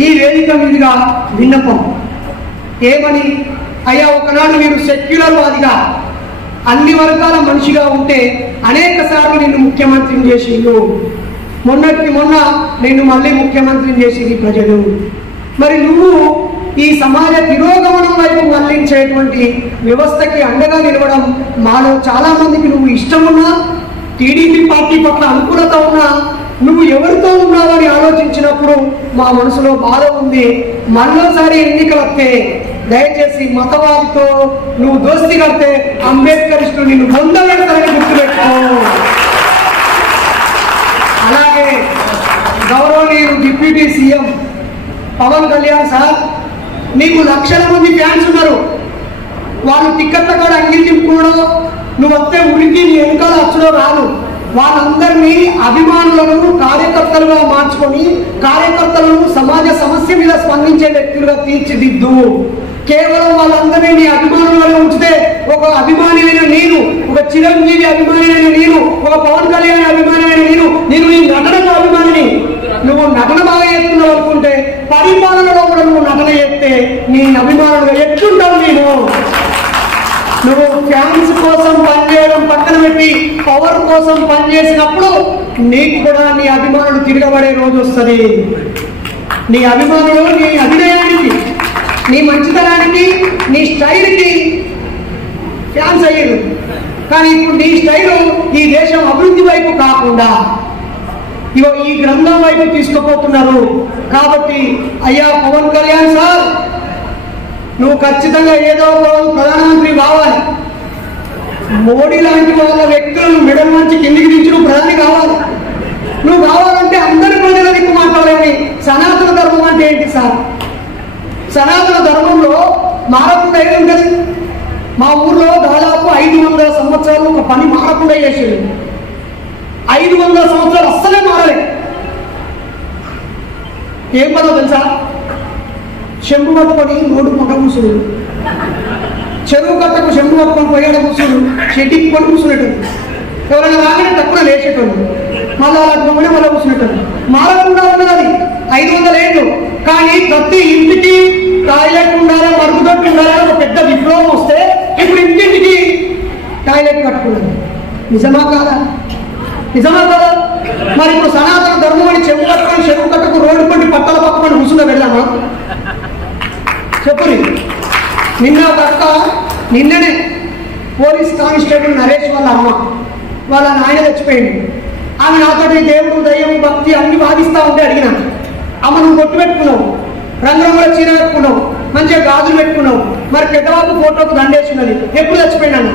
ఈ వేదిక మీదుగా విన్నపం ఏమని, అయ్యా ఒకనాడు మీరు సెక్యులర్ వాదిగా అన్ని వర్గాల మనిషిగా ఉంటే అనేక సార్లు నిన్ను ముఖ్యమంత్రిని చేసిండు. మొన్నటికి మొన్న నిన్ను మళ్ళీ ముఖ్యమంత్రిని చేసింది ప్రజలు. మరి నువ్వు ఈ సమాజ తిరోగమనం వైపు మళ్లించేటువంటి వ్యవస్థకి అండగా నిలవడం మాలో చాలా మందికి నువ్వు ఇష్టమున్నా, టీడీపీ పార్టీ పట్ల అనుకూలత ఉన్నా, నువ్వు ఎవరితో ఉన్నావని ఆలోచించినప్పుడు మా మనసులో బాధ ఉంది. మరోసారి ఎన్నికలు వస్తే దయచేసి మతవాదితో నువ్వు దోస్తి కడితే అంబేద్కరిస్టులు నిన్ను పొందగలుగుతారని గుర్తుపెట్టుకో. అలాగే గౌరవనీయులు deputy CM Pawan Kalyan sir, నీకు లక్షల మంది ఫ్యాన్స్ ఉన్నారు. వాళ్ళు టిక్కెట్ల కూడా అంగీకరించుకోవడం, నువ్వు వస్తే ఉనికి నీ వెనుకాల వచ్చడం రాదు. వాళ్ళందరినీ అభిమానులను కార్యకర్తలుగా మార్చుకొని కార్యకర్తలను సమాజ సమస్య మీద స్పందించే వ్యక్తులుగా తీర్చిదిద్దు. కేవలం వాళ్ళందరినీ నీ అభిమానులుగా ఉంచితే ఒక అభిమాని అయిన నేను, ఒక చిరంజీవి అభిమాని అయిన నేను, ఒక పవన్ కళ్యాణ్ అభిమాని అయిన నేను నీ నటనకు అభిమానిని. నువ్వు నటన బాగా చేస్తున్నావు అనుకుంటే పరిపాలనలో కూడా నువ్వు నటన చేస్తే నీ అభిమానులుగా ఎట్లుంటావు? నువ్వు ఫ్యాన్స్ కోసం పనిచేయడం పక్కన పెట్టి పవర్ కోసం పనిచేసినప్పుడు నీకు కూడా నీ అభిమానులు తిరగబడే రోజు వస్తుంది. నీ అభిమానులు నీ అభినయానికి, నీ మంచితనానికి, నీ స్టైల్కి ఫ్యాన్స్ అయ్యారు. కానీ ఇప్పుడు నీ స్టైలు ఈ దేశం అభివృద్ధి వైపు కాకుండా ఈ గ్రంథం వైపు తీసుకుపోతున్నారు. కాబట్టి అయ్యా పవన్ కళ్యాణ్ సార్, నువ్వు ఖచ్చితంగా ఏదో ప్రధానమంత్రి కావాలి. మోడీ లాంటి వాళ్ళ వ్యక్తులను మెడల్ నుంచి కిందికి దించి నువ్వు ప్రధాని కావాలి. నువ్వు కావాలంటే అందరి ప్రజల దిక్కు మాట్లాడాలి. సనాతన ధర్మం అంటే ఏంటి సార్? సనాతన ధర్మంలో మారకుండా ఏది ఉంటుంది? మా ఊర్లో దాదాపు 500 సంవత్సరాలు ఒక పని మారకుండా చేసేది. 500 సంవత్సరాలు అస్సలే మారలేదు. ఏం పదో తెలుసా? చెంబు పట్టుకొని రోడ్డు పొట్ట కూర్చుడు, చెరువు కట్టకు చెంబు పట్టుకొని పోయాడ కూర్చుడు, చెట్టికి కొని కూర్చున్నట్టు, ఎవరైనా రాగానే తక్కువ లేచేటోళ్ళు, మళ్ళీ అలా మళ్ళీ కూర్చున్నట్టు. మారకుండా ఉన్నది 500 ఏళ్ళు. కానీ ప్రతి ఇంటికి టాయిలెట్ ఉండాలి, మరుగుదొడ్డు ఉండాలి, ఒక పెద్ద విప్లవం వస్తే ఇప్పుడు ఇంటింటికి టాయిలెట్ కట్టుకున్నది. నిజమా కాదా? నిజమా కదా? మరి ఇప్పుడు సనాతన ధర్మం అని చెంబు కట్టుకొని చెరువు కట్టకు రోడ్డు పట్టి పట్టల పక్కన కూర్చున్న పెడదామా? చెప్పుని. నిన్న ఒక నిన్ననే పోలీస్ కానిస్టేబుల్ నరేష్ వాళ్ళ అమ్మ వాళ్ళ నాయన చచ్చిపోయింది. ఆమె నాతో దేవుడు దయ్యం భక్తి అన్ని వాదిస్తూ ఉంటే అడిగినా, అమ్మ నువ్వు బొట్టు పెట్టుకున్నావు, రంగురంగుల చీర పెట్టుకున్నావు, మంచిగా గాజులు పెట్టుకున్నావు, మరి పెద్దవాళ్ళు ఫోటోకు దండేసినది, ఎప్పుడు చచ్చిపోయినాను?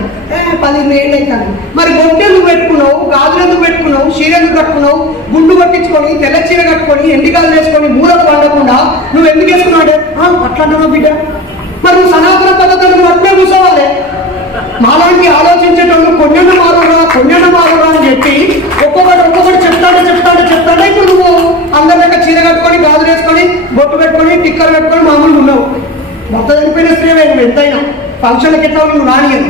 15 ఏళ్ళు అవుతాను. మరి బొట్టు నువ్వు పెట్టుకున్నావు, గాజులు ఎందుకు పెట్టుకున్నావు, చీర ఎందుకు కట్టుకున్నావు, గుండు పట్టించుకొని తెల్ల చీర కట్టుకొని ఎండికాయలు వేసుకొని మూలకు వండకుండా నువ్వు ఎందుకు వేసుకున్నావు? అట్లా బిడ్డ, మరి నువ్వు సనాతన పద్ధతులను అట్లే కూర్చోవాలి. మాలాంటి ఆలోచించేటోళ్ళు కొన్నిన్న మారురా అని చెప్పి ఒక్కొక్కటి చెప్తాడే ఇప్పుడు నువ్వు అందరి దగ్గర చీర కట్టుకొని గాజులు వేసుకొని బొట్టు పెట్టుకొని టిక్కర్ పెట్టుకొని మామూలుగా ఉన్నావు. భర్త చనిపోయిన స్త్రీవే నువ్వు ఎంతైనా ఫంక్షన్కి ఎట్లా నువ్వు రానియను.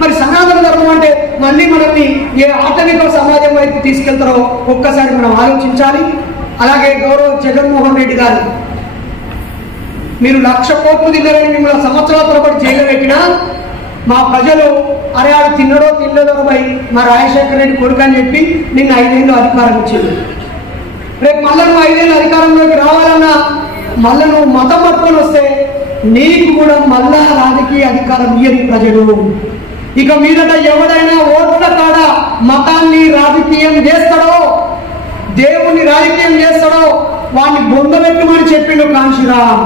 మరి సనాతన ధర్మం అంటే మళ్ళీ మనల్ని ఏ ఆటవిక సమాజం వైపు తీసుకెళ్తారో ఒక్కసారి మనం ఆలోచించాలి. అలాగే గౌరవ జగన్మోహన్ రెడ్డి గారు, మీరు 1,00,000 కోట్లు తిన్నారని మిమ్మల్ని సంవత్సరాల తరబడి జైలు పెట్టినా మా ప్రజలు అరే ఆడు తినలేదో పోయి మా రాజశేఖర రెడ్డి కొడుకు అని చెప్పి నిన్ను 5 ఏళ్ళు అధికారం ఇచ్చింది. రేపు మళ్ళీ నువ్వు 5 ఏళ్ళు అధికారంలోకి రావాలన్నా మళ్ళీ నువ్వు మతం పట్టుకొని వస్తే నీకు కూడా మళ్ళా రాజకీయ అధికారం ఇయ్యని ప్రజలు. ఇక మీదట ఎవడైనా ఓట్ల కాడ మతాన్ని రాజకీయం చేస్తాడో, దేవుణ్ణి రాజకీయం చేస్తాడో వాడిని బొందబెట్టమని చెప్పిండు కాంశీరామ్.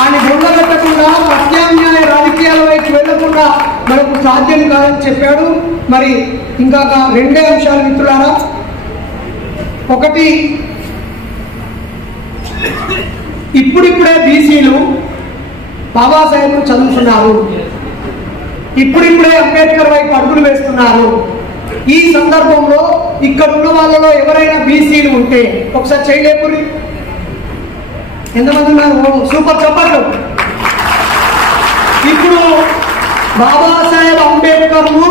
ఆయన బొందబెట్టకుండా ప్రత్యామ్నాయ రాజకీయాల వైపు వెళ్లకుండా మనకు సాధ్యం కాదని చెప్పాడు. మరి ఇంకా 2 అంశాలు మిత్రులారా. ఒకటి, ఇప్పుడిప్పుడే బీసీలు బాబాసాహెబ్ చదువుతున్నారు, ఇప్పుడిప్పుడే అంబేద్కర్ వైపు అడుగులు వేస్తున్నారు. ఈ సందర్భంలో ఇక్కడ ఉన్న వాళ్ళలో ఎవరైనా బీసీలు ఉంటే ఒకసారి చేయలేపురి. ఎంతమంది ఉన్నారు? సూపర్ చెప్పండి. ఇప్పుడు బాబాసాహెబ్ అంబేద్కర్ను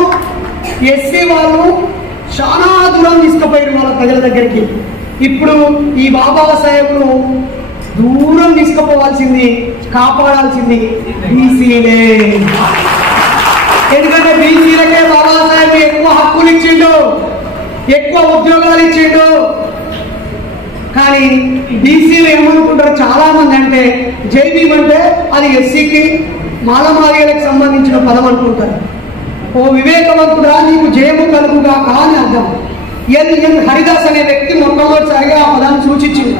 ఎస్సీ వాళ్ళు చాలా దూరం తీసుకుపోయారు వాళ్ళ ప్రజల దగ్గరికి. ఇప్పుడు ఈ బాబాసాహెబ్ను దూరం తీసుకుపోవాల్సింది, కాపాడాల్సింది బీసీలే. ఎందుకంటే బీసీలకే బాబాసాహెబ్ ఎక్కువ హక్కులు ఇచ్చిండు, ఎక్కువ ఉద్యోగాలు ఇచ్చిండు. కానీ బీసీలు ఏమనుకుంటారు చాలా మంది అంటే జైబీం అంటే అది ఎస్సీకి మాలమాదిగలకు సంబంధించిన పదం అనుకుంటారు. ఓ వివేకవంతుడా నీకు జయము కలుగుగా కాని అర్థం. ఎన్ హరిదాస్ అనే వ్యక్తి మొట్టమొదటిసారిగా ఆ పదాన్ని సూచించింది.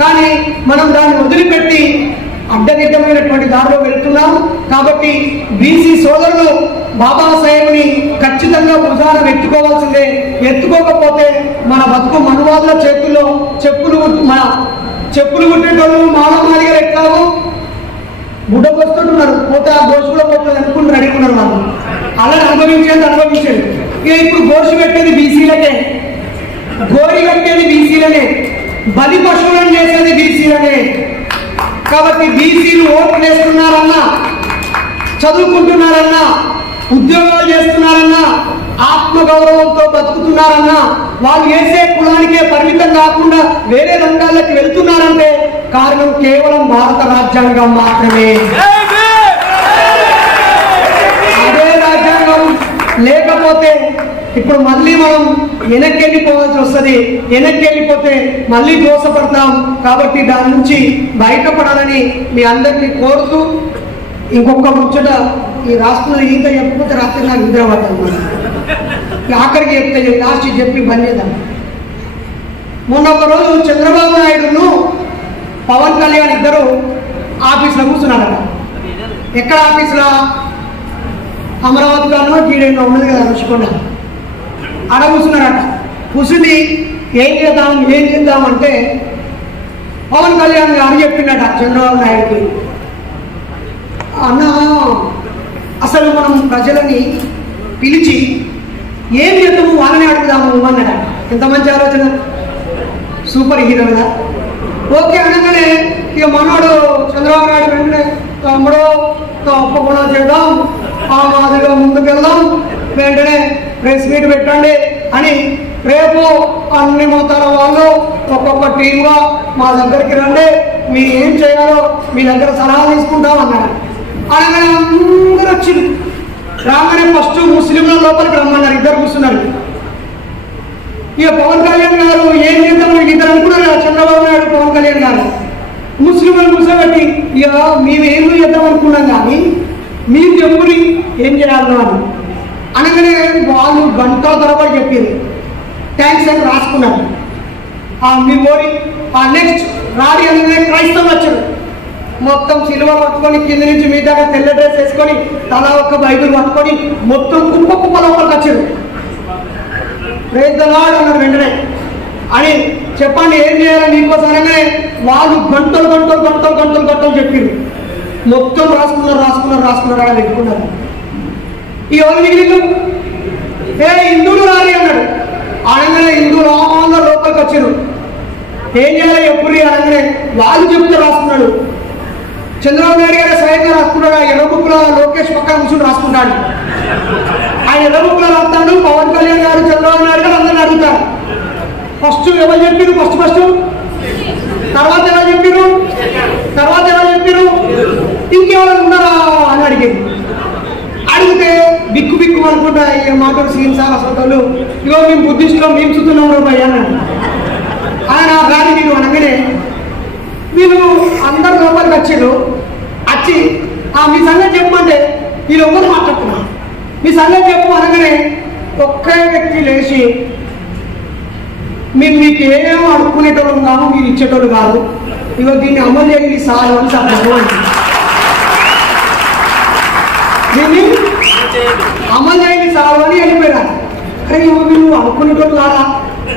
కానీ మనం దాన్ని వదిలిపెట్టి అడ్డదిడ్డమైనటువంటి దారిలో వెళ్తున్నాం. కాబట్టి బీసీ సోదరులు బాబాసాహెబ్ని ఖచ్చితంగా భుజాన ఎత్తుకోవాల్సిందే. ఎత్తుకోకపోతే మన బతుకు మనువాదుల చేతుల్లో మన చెప్పులు కుట్టేటోళ్ళు మాలమాదిగలు ఎట్లాగో గుడ్డకు వస్తుంటున్నారు, పోతే ఆ దోషులో పోతుంది అనుకుంటున్నారు, అడుగుతున్నారు. వాళ్ళు అలా అనుభవించేది. ఇక ఇప్పుడు గోషి పెట్టేది బీసీలకే, గోరి కట్టేది బీసీలనే, బలి పశువులను చేసేది బీసీలనే. కాబట్టి బీసీలు ఓట్లు వేస్తున్నారన్నా, చదువుకుంటున్నారన్నా, ఉద్యోగాలు చేస్తున్నారన్నా, ఆత్మగౌరవంతో బతుకుతున్నారన్నా, వాళ్ళు వేసే కులానికే పరిమితం కాకుండా వేరే రంగాల్లోకి వెళ్తున్నారంటే కారణం కేవలం భారత రాజ్యాంగం మాత్రమే. అదే రాజ్యాంగం లేకపోతే ఇప్పుడు మళ్ళీ మనం వెనక్కి వెళ్ళిపోవాల్సి వస్తుంది. వెనక్కి వెళ్ళిపోతే మళ్ళీ దోషపడతాం. కాబట్టి దాని నుంచి బయటపడాలని మీ అందరినీ కోరుతూ ఇంకొక ముచ్చట ఈ రాష్ట్రంలో ఇంత చెప్పకపోతే రాత్రి నాకు నిద్ర పడతాను. ఆఖరికి చెప్తే లాస్ట్ చెప్పి బంద్ చేద్దాం. మొన్న ఒక రోజు చంద్రబాబు నాయుడును పవన్ కళ్యాణ్ ఇద్దరు ఆఫీస్లో కూర్చున్నారట. ఎక్కడ ఆఫీసులో? అమరావతి గాను గీడేనో ఉన్నది కదా రుచికొండ, ఆడ కూర్చున్నారట. కూర్చుని ఏం చేద్దామంటే పవన్ కళ్యాణ్ గారు చెప్పిండట చంద్రబాబు నాయుడుకి, అన్న అసలు మనం ప్రజలని పిలిచి ఏం చేద్దాము వాళ్ళని అడుగుదాము అన్నట. ఎంత మంచి ఆలోచన, సూపర్ హీరో కదా. ఓకే అనగానే ఇక మనోడు చంద్రబాబు నాయుడు వెంటనే తమ్ముడు తప్పకుండా చేద్దాం, ఆ మాదిరిగా ముందుకెళ్దాం, వెంటనే ప్రెస్ మీట్ పెట్టండి అని రేపు అన్ని మతాల వాళ్ళు ఒక్కొక్క టీంగా మా దగ్గరికి రండి, మీరు ఏం చేయాలో మీ దగ్గర సలహా తీసుకుంటాం అన్నాడు. అనగానే అందరూ వచ్చింది. రాగానే ఫస్ట్ ముస్లింల లోపలికి రమ్మన్నారు, ఇద్దరు కూర్చున్నారు. ఇక పవన్ కళ్యాణ్ గారు ఏం చేద్దాం ఇద్దరు అనుకున్నారు, చంద్రబాబు నాయుడు పవన్ కళ్యాణ్ గారు ముస్లింలను కూర్చోబెట్టి ఇక మేము ఏం చేద్దాం అనుకున్నాం కానీ మీరు చెప్పుని ఏం చేయాలో అని అనగానే వాళ్ళు గంటల తరబడి చెప్పింది. థ్యాంక్స్ అని రాసుకున్నారు. మీ ఓడి నెక్స్ట్ రాడి అనగానే క్రైస్తవులు వచ్చారు. మొత్తం సిల్వర్ పట్టుకొని కింద నుంచి మీ దగ్గర తెల్ల డ్రెస్ వేసుకొని తల ఒక్క బైబిల్ పట్టుకొని మొత్తం కుప్ప లోపలికి వచ్చారు. ప్రైజ్ ది లార్డ్ అన్నారు. వెంటనే అని చెప్పండి ఏం చేయాలి మీకోసం అనగానే వాళ్ళు గంటలు చెప్పింది. మొత్తం రాసుకున్నారు అలా పెట్టుకున్నారు. ఈ ఎవరు మిగిలింది? హిందువులు రాలి అన్నాడు. అనగానే హిందువులు అందరూ లోపలికి వచ్చారు. ఏం చేయాలి ఎప్పుడు అనగానే వాళ్ళు చెప్తే రాసుకున్నాడు. చంద్రబాబు నాయుడు గారు స్వయంగా రాసుకున్నాడు. ఆ ఎర్రబుక్కులో లోకేష్ పక్కన కూర్చొని రాసుకుంటాడు. ఆయన ఎర్రబుక్కులో రాస్తాడు. పవన్ కళ్యాణ్ గారు చంద్రబాబు నాయుడు గారు అందరిని అడుగుతారు. ఫస్ట్ ఎవరు చెప్పారు? ఫస్ట్ తర్వాత ఎవరు చెప్పారు? ఇంకెవరు ఉన్నారా అని అడిగారు. అడిగితే బిక్కు అనుకుంటా ఏ మాటలు సీన్ సార్ అసలు వాళ్ళు ఇగో మేము బుద్ధిస్టులో మేము చూస్తున్నాం రూపాయి అన్నాడు. ఆయన రాని మీరు అనగానే వీళ్ళు అందరు లోపలికి వచ్చారు. వచ్చి మీ సంగతి చెప్పమంటే వీళ్ళు ఎవరు మాట్లాడుతున్నారు, మీ సంగతి చెప్పు అనగానే ఒక్క వ్యక్తి లేచి మేము మీకు ఏమేమో అడుక్కునేటోళ్ళు కాదు, మీరు ఇచ్చేటోళ్ళు కాదు, ఇగో దీన్ని అమలు చేయండి సార్ అని చెప్పండి. దీన్ని అమలు చేయండి సార్ అని వెళ్ళిపోయారు. కానీ వీళ్ళు అనుకునేటోళ్ళు కాదా,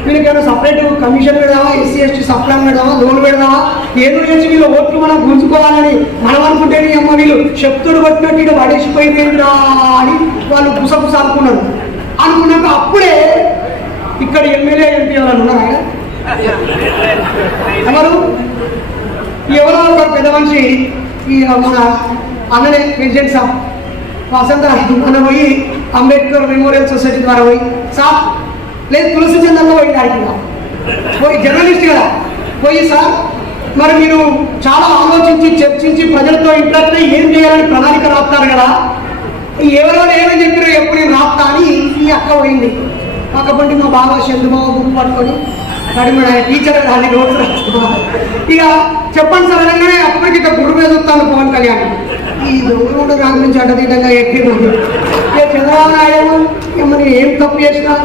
వీళ్ళకేమైనా సపరేట్ కమిషన్ పెడదామా, ఎస్సీ ఎస్టీ సప్లాన్ పెడదామా, లోన్ పెడదామా, ఏదో చేసి వీళ్ళు ఓట్లు మనం గుంజుకోవాలని మనం అనుకుంటే అమ్మ వీళ్ళు శక్తుడు కొట్టినట్టు ఇక పడేసిపోయిందా అని వాళ్ళు గుసగుస అనుకున్నాక అప్పుడే ఇక్కడ ఎమ్మెల్యే ఎంపీ ఎవరు ఉన్నారా? ఎవరో ఒక పెద్ద మనిషి ఈ మన అన్ననే ప్రెసిడెంట్ సార్ వసంత అన్న పోయి అంబేద్కర్ మెమోరియల్ సొసైటీ ద్వారా పోయి సార్ లేదు తులసి చంద్రంలో పోయి దాటిగా పోయి జర్నలిస్ట్ కదా పోయి సార్ మరి మీరు చాలా ఆలోచించి చర్చించి ప్రజలతో ఇంట్రాక్ట్ అయ్యి ఏం చేయాలని ప్రణాళిక రాస్తారు కదా, ఎవరో ఏమని చెప్పారో ఎప్పుడు నేను రాస్తా అని ఈ అక్క పోయింది. పక్కపంటి మా బాబా చంద్రబాబు బుక్ పట్టుకొని కడిమడ టీచర్ దాన్ని రోజు ఇక చెప్పండి సార్ అనగానే అప్పటికి ఇక గురువు ఎదుగుతాను పవన్ కళ్యాణ్. ఈ దొంగ నా గురించి అడ్డదిడ్డంగా ఎక్కింది. చంద్రబాబు నాయుడు మరి ఏం తప్పు చేసినా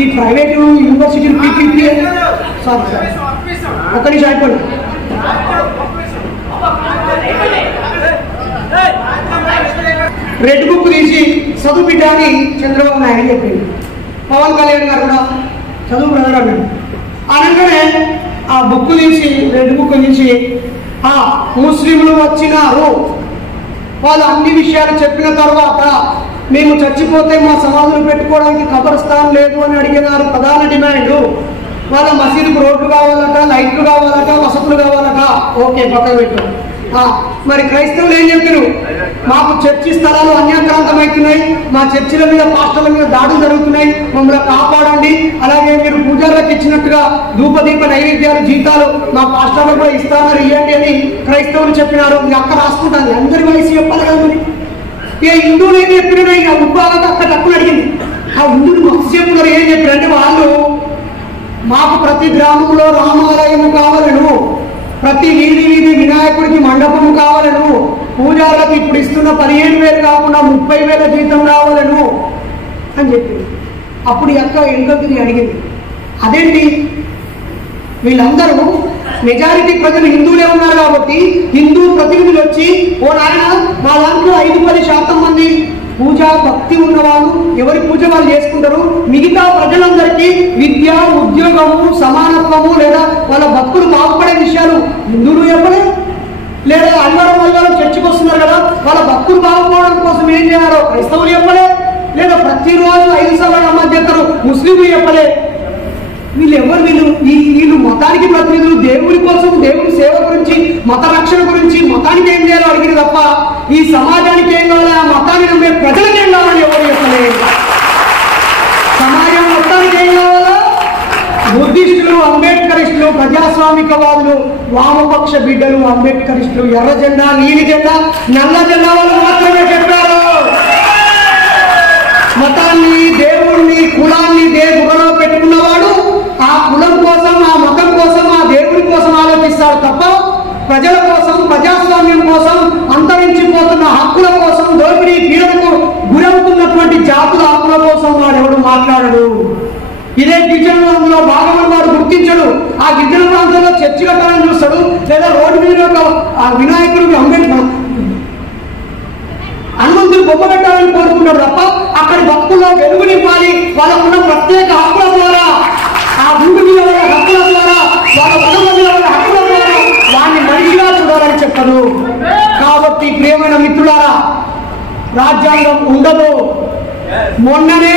ఈ ప్రైవేటు యూనివర్సిటీలు పీపీపీ సారీ సార్ ఒక్కడి అయిపోయింది. రెడ్ బుక్ తీసి చదువు బిడ్డ అని చంద్రబాబు నాయుడు చెప్పింది. పవన్ కళ్యాణ్ గారు కూడా చదువు బ్రదర్ అన్నాడు. అనగానే ఆ బుక్ తీసి రెడ్ బుక్ తీసి ఆ ముస్లింలు వచ్చినారు, వాళ్ళు అన్ని విషయాలు చెప్పిన తర్వాత మేము చచ్చిపోతే మా సమాధులు పెట్టుకోవడానికి కబరస్థానం లేదు అని అడిగినారు. ప్రధాన డిమాండ్ వాళ్ళ మసీదుకు రోడ్లు కావాలట, లైట్లు కావాలట, వసతులు కావాలట. ఓకే పక్కన పెట్టు. మరి క్రైస్తవులు ఏం చెప్పారు? మాకు చర్చి స్థలాలు అన్యాక్రాంతమవుతున్నాయి, మా చర్చిల మీద పాస్టర్ల మీద దాడులు జరుగుతున్నాయి, మమ్మల్ని కాపాడండి. అలాగే మీరు పూజారులకు ఇచ్చినట్టుగా ధూపదీప నైవేద్యాలు జీతాలు మా పాస్టర్లకు కూడా ఇస్తామని ఇవ్వండి అని క్రైస్తవులు చెప్పినారు. మీ అక్క రాసుకుంటాను అందరి వయసు చెప్పాలి కదా. మరి ఇక హిందువులు ఏం చెప్పినా ఇక ఉద్భాగత అక్క తక్కువ అడిగింది. ఆ హిందువులు మస్తు చెప్తున్నారు. ఏం చెప్పారంటే వాళ్ళు మాకు ప్రతి గ్రామంలో రామాలయము కావాలను, ప్రతి వీధి వినాయకుడికి మండపము కావాలను, పూజారులకు ఇప్పుడు ఇస్తున్న 15,000 కాకుండా 30,000 జీతం రావాలను అని చెప్పింది. అప్పుడు ఈ అక్క ఎంకొద్ది అడిగింది, అదేంటి వీళ్ళందరూ మెజారిటీ ప్రజలు హిందువులే ఉన్నారు కాబట్టి హిందూ ప్రతినిధులు వచ్చి ఓ నాయన మా దాంట్లో 5-10% మంది పూజా భక్తి ఉన్నవాళ్ళు ఎవరి పూజ వాళ్ళు చేసుకుంటారు, మిగతా ప్రజలందరికీ విద్య ఉద్యోగము సమానత్వము లేదా వాళ్ళ భక్తులు బాగుపడే విషయాలు హిందువులు చెప్పలే, లేదా అల్వారం చర్చకు వస్తున్నారు కదా వాళ్ళ భక్తులు బాగుపడడం కోసం ఏం చేయాలో క్రైస్తవులు చెప్పలే, లేదా ప్రతిరోజు 5 సభల మధ్యతరు ముస్లింలు చెప్పలే. వీళ్ళు మతానికి ప్రతినిధులు, దేవుడి కోసం దేవుడి సేవ గురించి మత రక్షణ గురించి మతానికి ఏం చేయాలో అడిగింది తప్ప ఈ సమాజానికి ఏం కావాలా మతాన్ని నమ్మే ప్రజలకు ఏం కావాలని ఎవరు చెప్పలేదు. సమాజం మొత్తానికి ఏం కావాలా బుద్ధిస్టులు, అంబేద్కరిస్టులు, ప్రజాస్వామికవాదులు, వామపక్ష బిడ్డలు, అంబేద్కరిస్టులు ఎర్ర జెండా నీలి జెండా నల్ల జెండా వాళ్ళు మాత్రమే చెప్పారు. మతాన్ని దేవుణ్ణి కులాన్ని దేవుడిలో పెట్టుకున్నవాడు ఆ కులం కోసం ఆ మతం కోసం ఆ దేవుడి కోసం ఆలోచిస్తాడు తప్ప ప్రజల కోసం ప్రజాస్వామ్యం కోసం అంతరించిపోతున్న హక్కుల కోసం దోపిడీ పీడనకు గురవుతున్నటువంటి జాతుల హక్కుల కోసం వాడు ఎవడు మాట్లాడడు. ఇదే గిరిజన ప్రాంతంలో భాగమని వాడు గుర్తించడు. ఆ గిరిజన ప్రాంతంలో చర్చి కట్టాలని చూస్తాడు, లేదా రోడ్డు మీద ఆ వినాయకుడికి హనుమంతుడు బొమ్మ పెట్టాలని కోరుకుంటాడు తప్ప అక్కడి భక్తుల్లో వెలుగు నింపాలి, వాళ్ళకున్న ప్రత్యేక హక్కుల ద్వారా ఆ భూమి మీద హక్కుల ద్వారా వాళ్ళ వనమధ్య హక్కుల ద్వారా వాడిని మనిషిగా చూడాలని చెప్పదు. కాబట్టి ప్రియమైన మిత్రులారా రాజ్యాంగం ఉండదు. మొన్ననే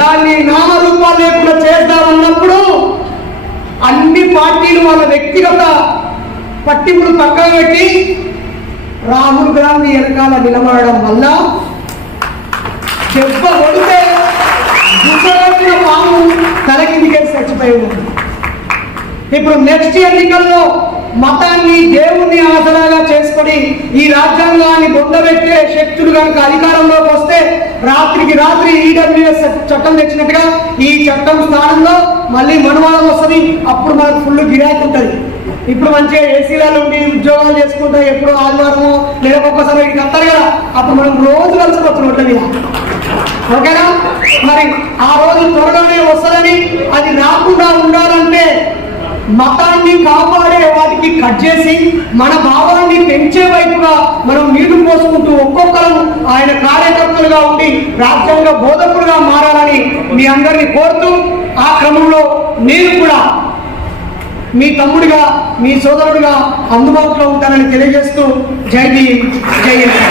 దాన్ని నామరూపాలు లేకుండా చేద్దామన్నప్పుడు అన్ని పార్టీలు వాళ్ళ వ్యక్తిగత పట్టింపులు పక్కన పెట్టి రాహుల్ గాంధీ వెనకాల నిలబడడం వల్ల దెబ్బ కొడితే దుఃఖిన పాము తలకిందికే చచ్చిపోయి ఉంది. ఇప్పుడు నెక్స్ట్ ఎన్నికల్లో మతాన్ని దేవుణ్ణి ఆసరాగా చేసుకొని ఈ రాజ్యాంగాన్ని బొందబెట్టే శక్తులు కనుక అధికారంలోకి వస్తే రాత్రికి రాత్రి ఈడబ్ల్యూఎస్ చట్టం తెచ్చినట్టుగా ఈ చట్టం స్థానంలో మళ్ళీ మనవాదం వస్తుంది. అప్పుడు మనకు ఫుల్ గిరాకీ ఉంటుంది. ఇప్పుడు మంచిగా ఏసీలలో ఉండి ఉద్యోగాలు చేసుకుంటా ఎప్పుడు ఆదివారము లేదా ఒక్కసారి ఇక్కడికి వస్తారు కదా, అప్పుడు మనం రోజు కలిసిపోతున్నాం రోడ్ల మీద. ఓకేనా? మరి ఆ రోజు త్వరగానే వస్తుందని అది రాకుండా ఉండాలంటే మతాన్ని కాపాడే వాటికి కట్ చేసి మన భావాన్ని పెంచే వైపుగా మనం నీళ్లు పోసుకుంటూ ఒక్కొక్కరు ఆయన కార్యకర్తలుగా ఉండి రాజ్యాంగ బోధకులుగా మారాలని మీ అందరినీ కోరుతూ ఆ క్రమంలో నేను కూడా మీ తమ్ముడిగా మీ సోదరుడిగా అందుబాటులో ఉంటానని తెలియజేస్తూ జై భీమ్ జై హింద్.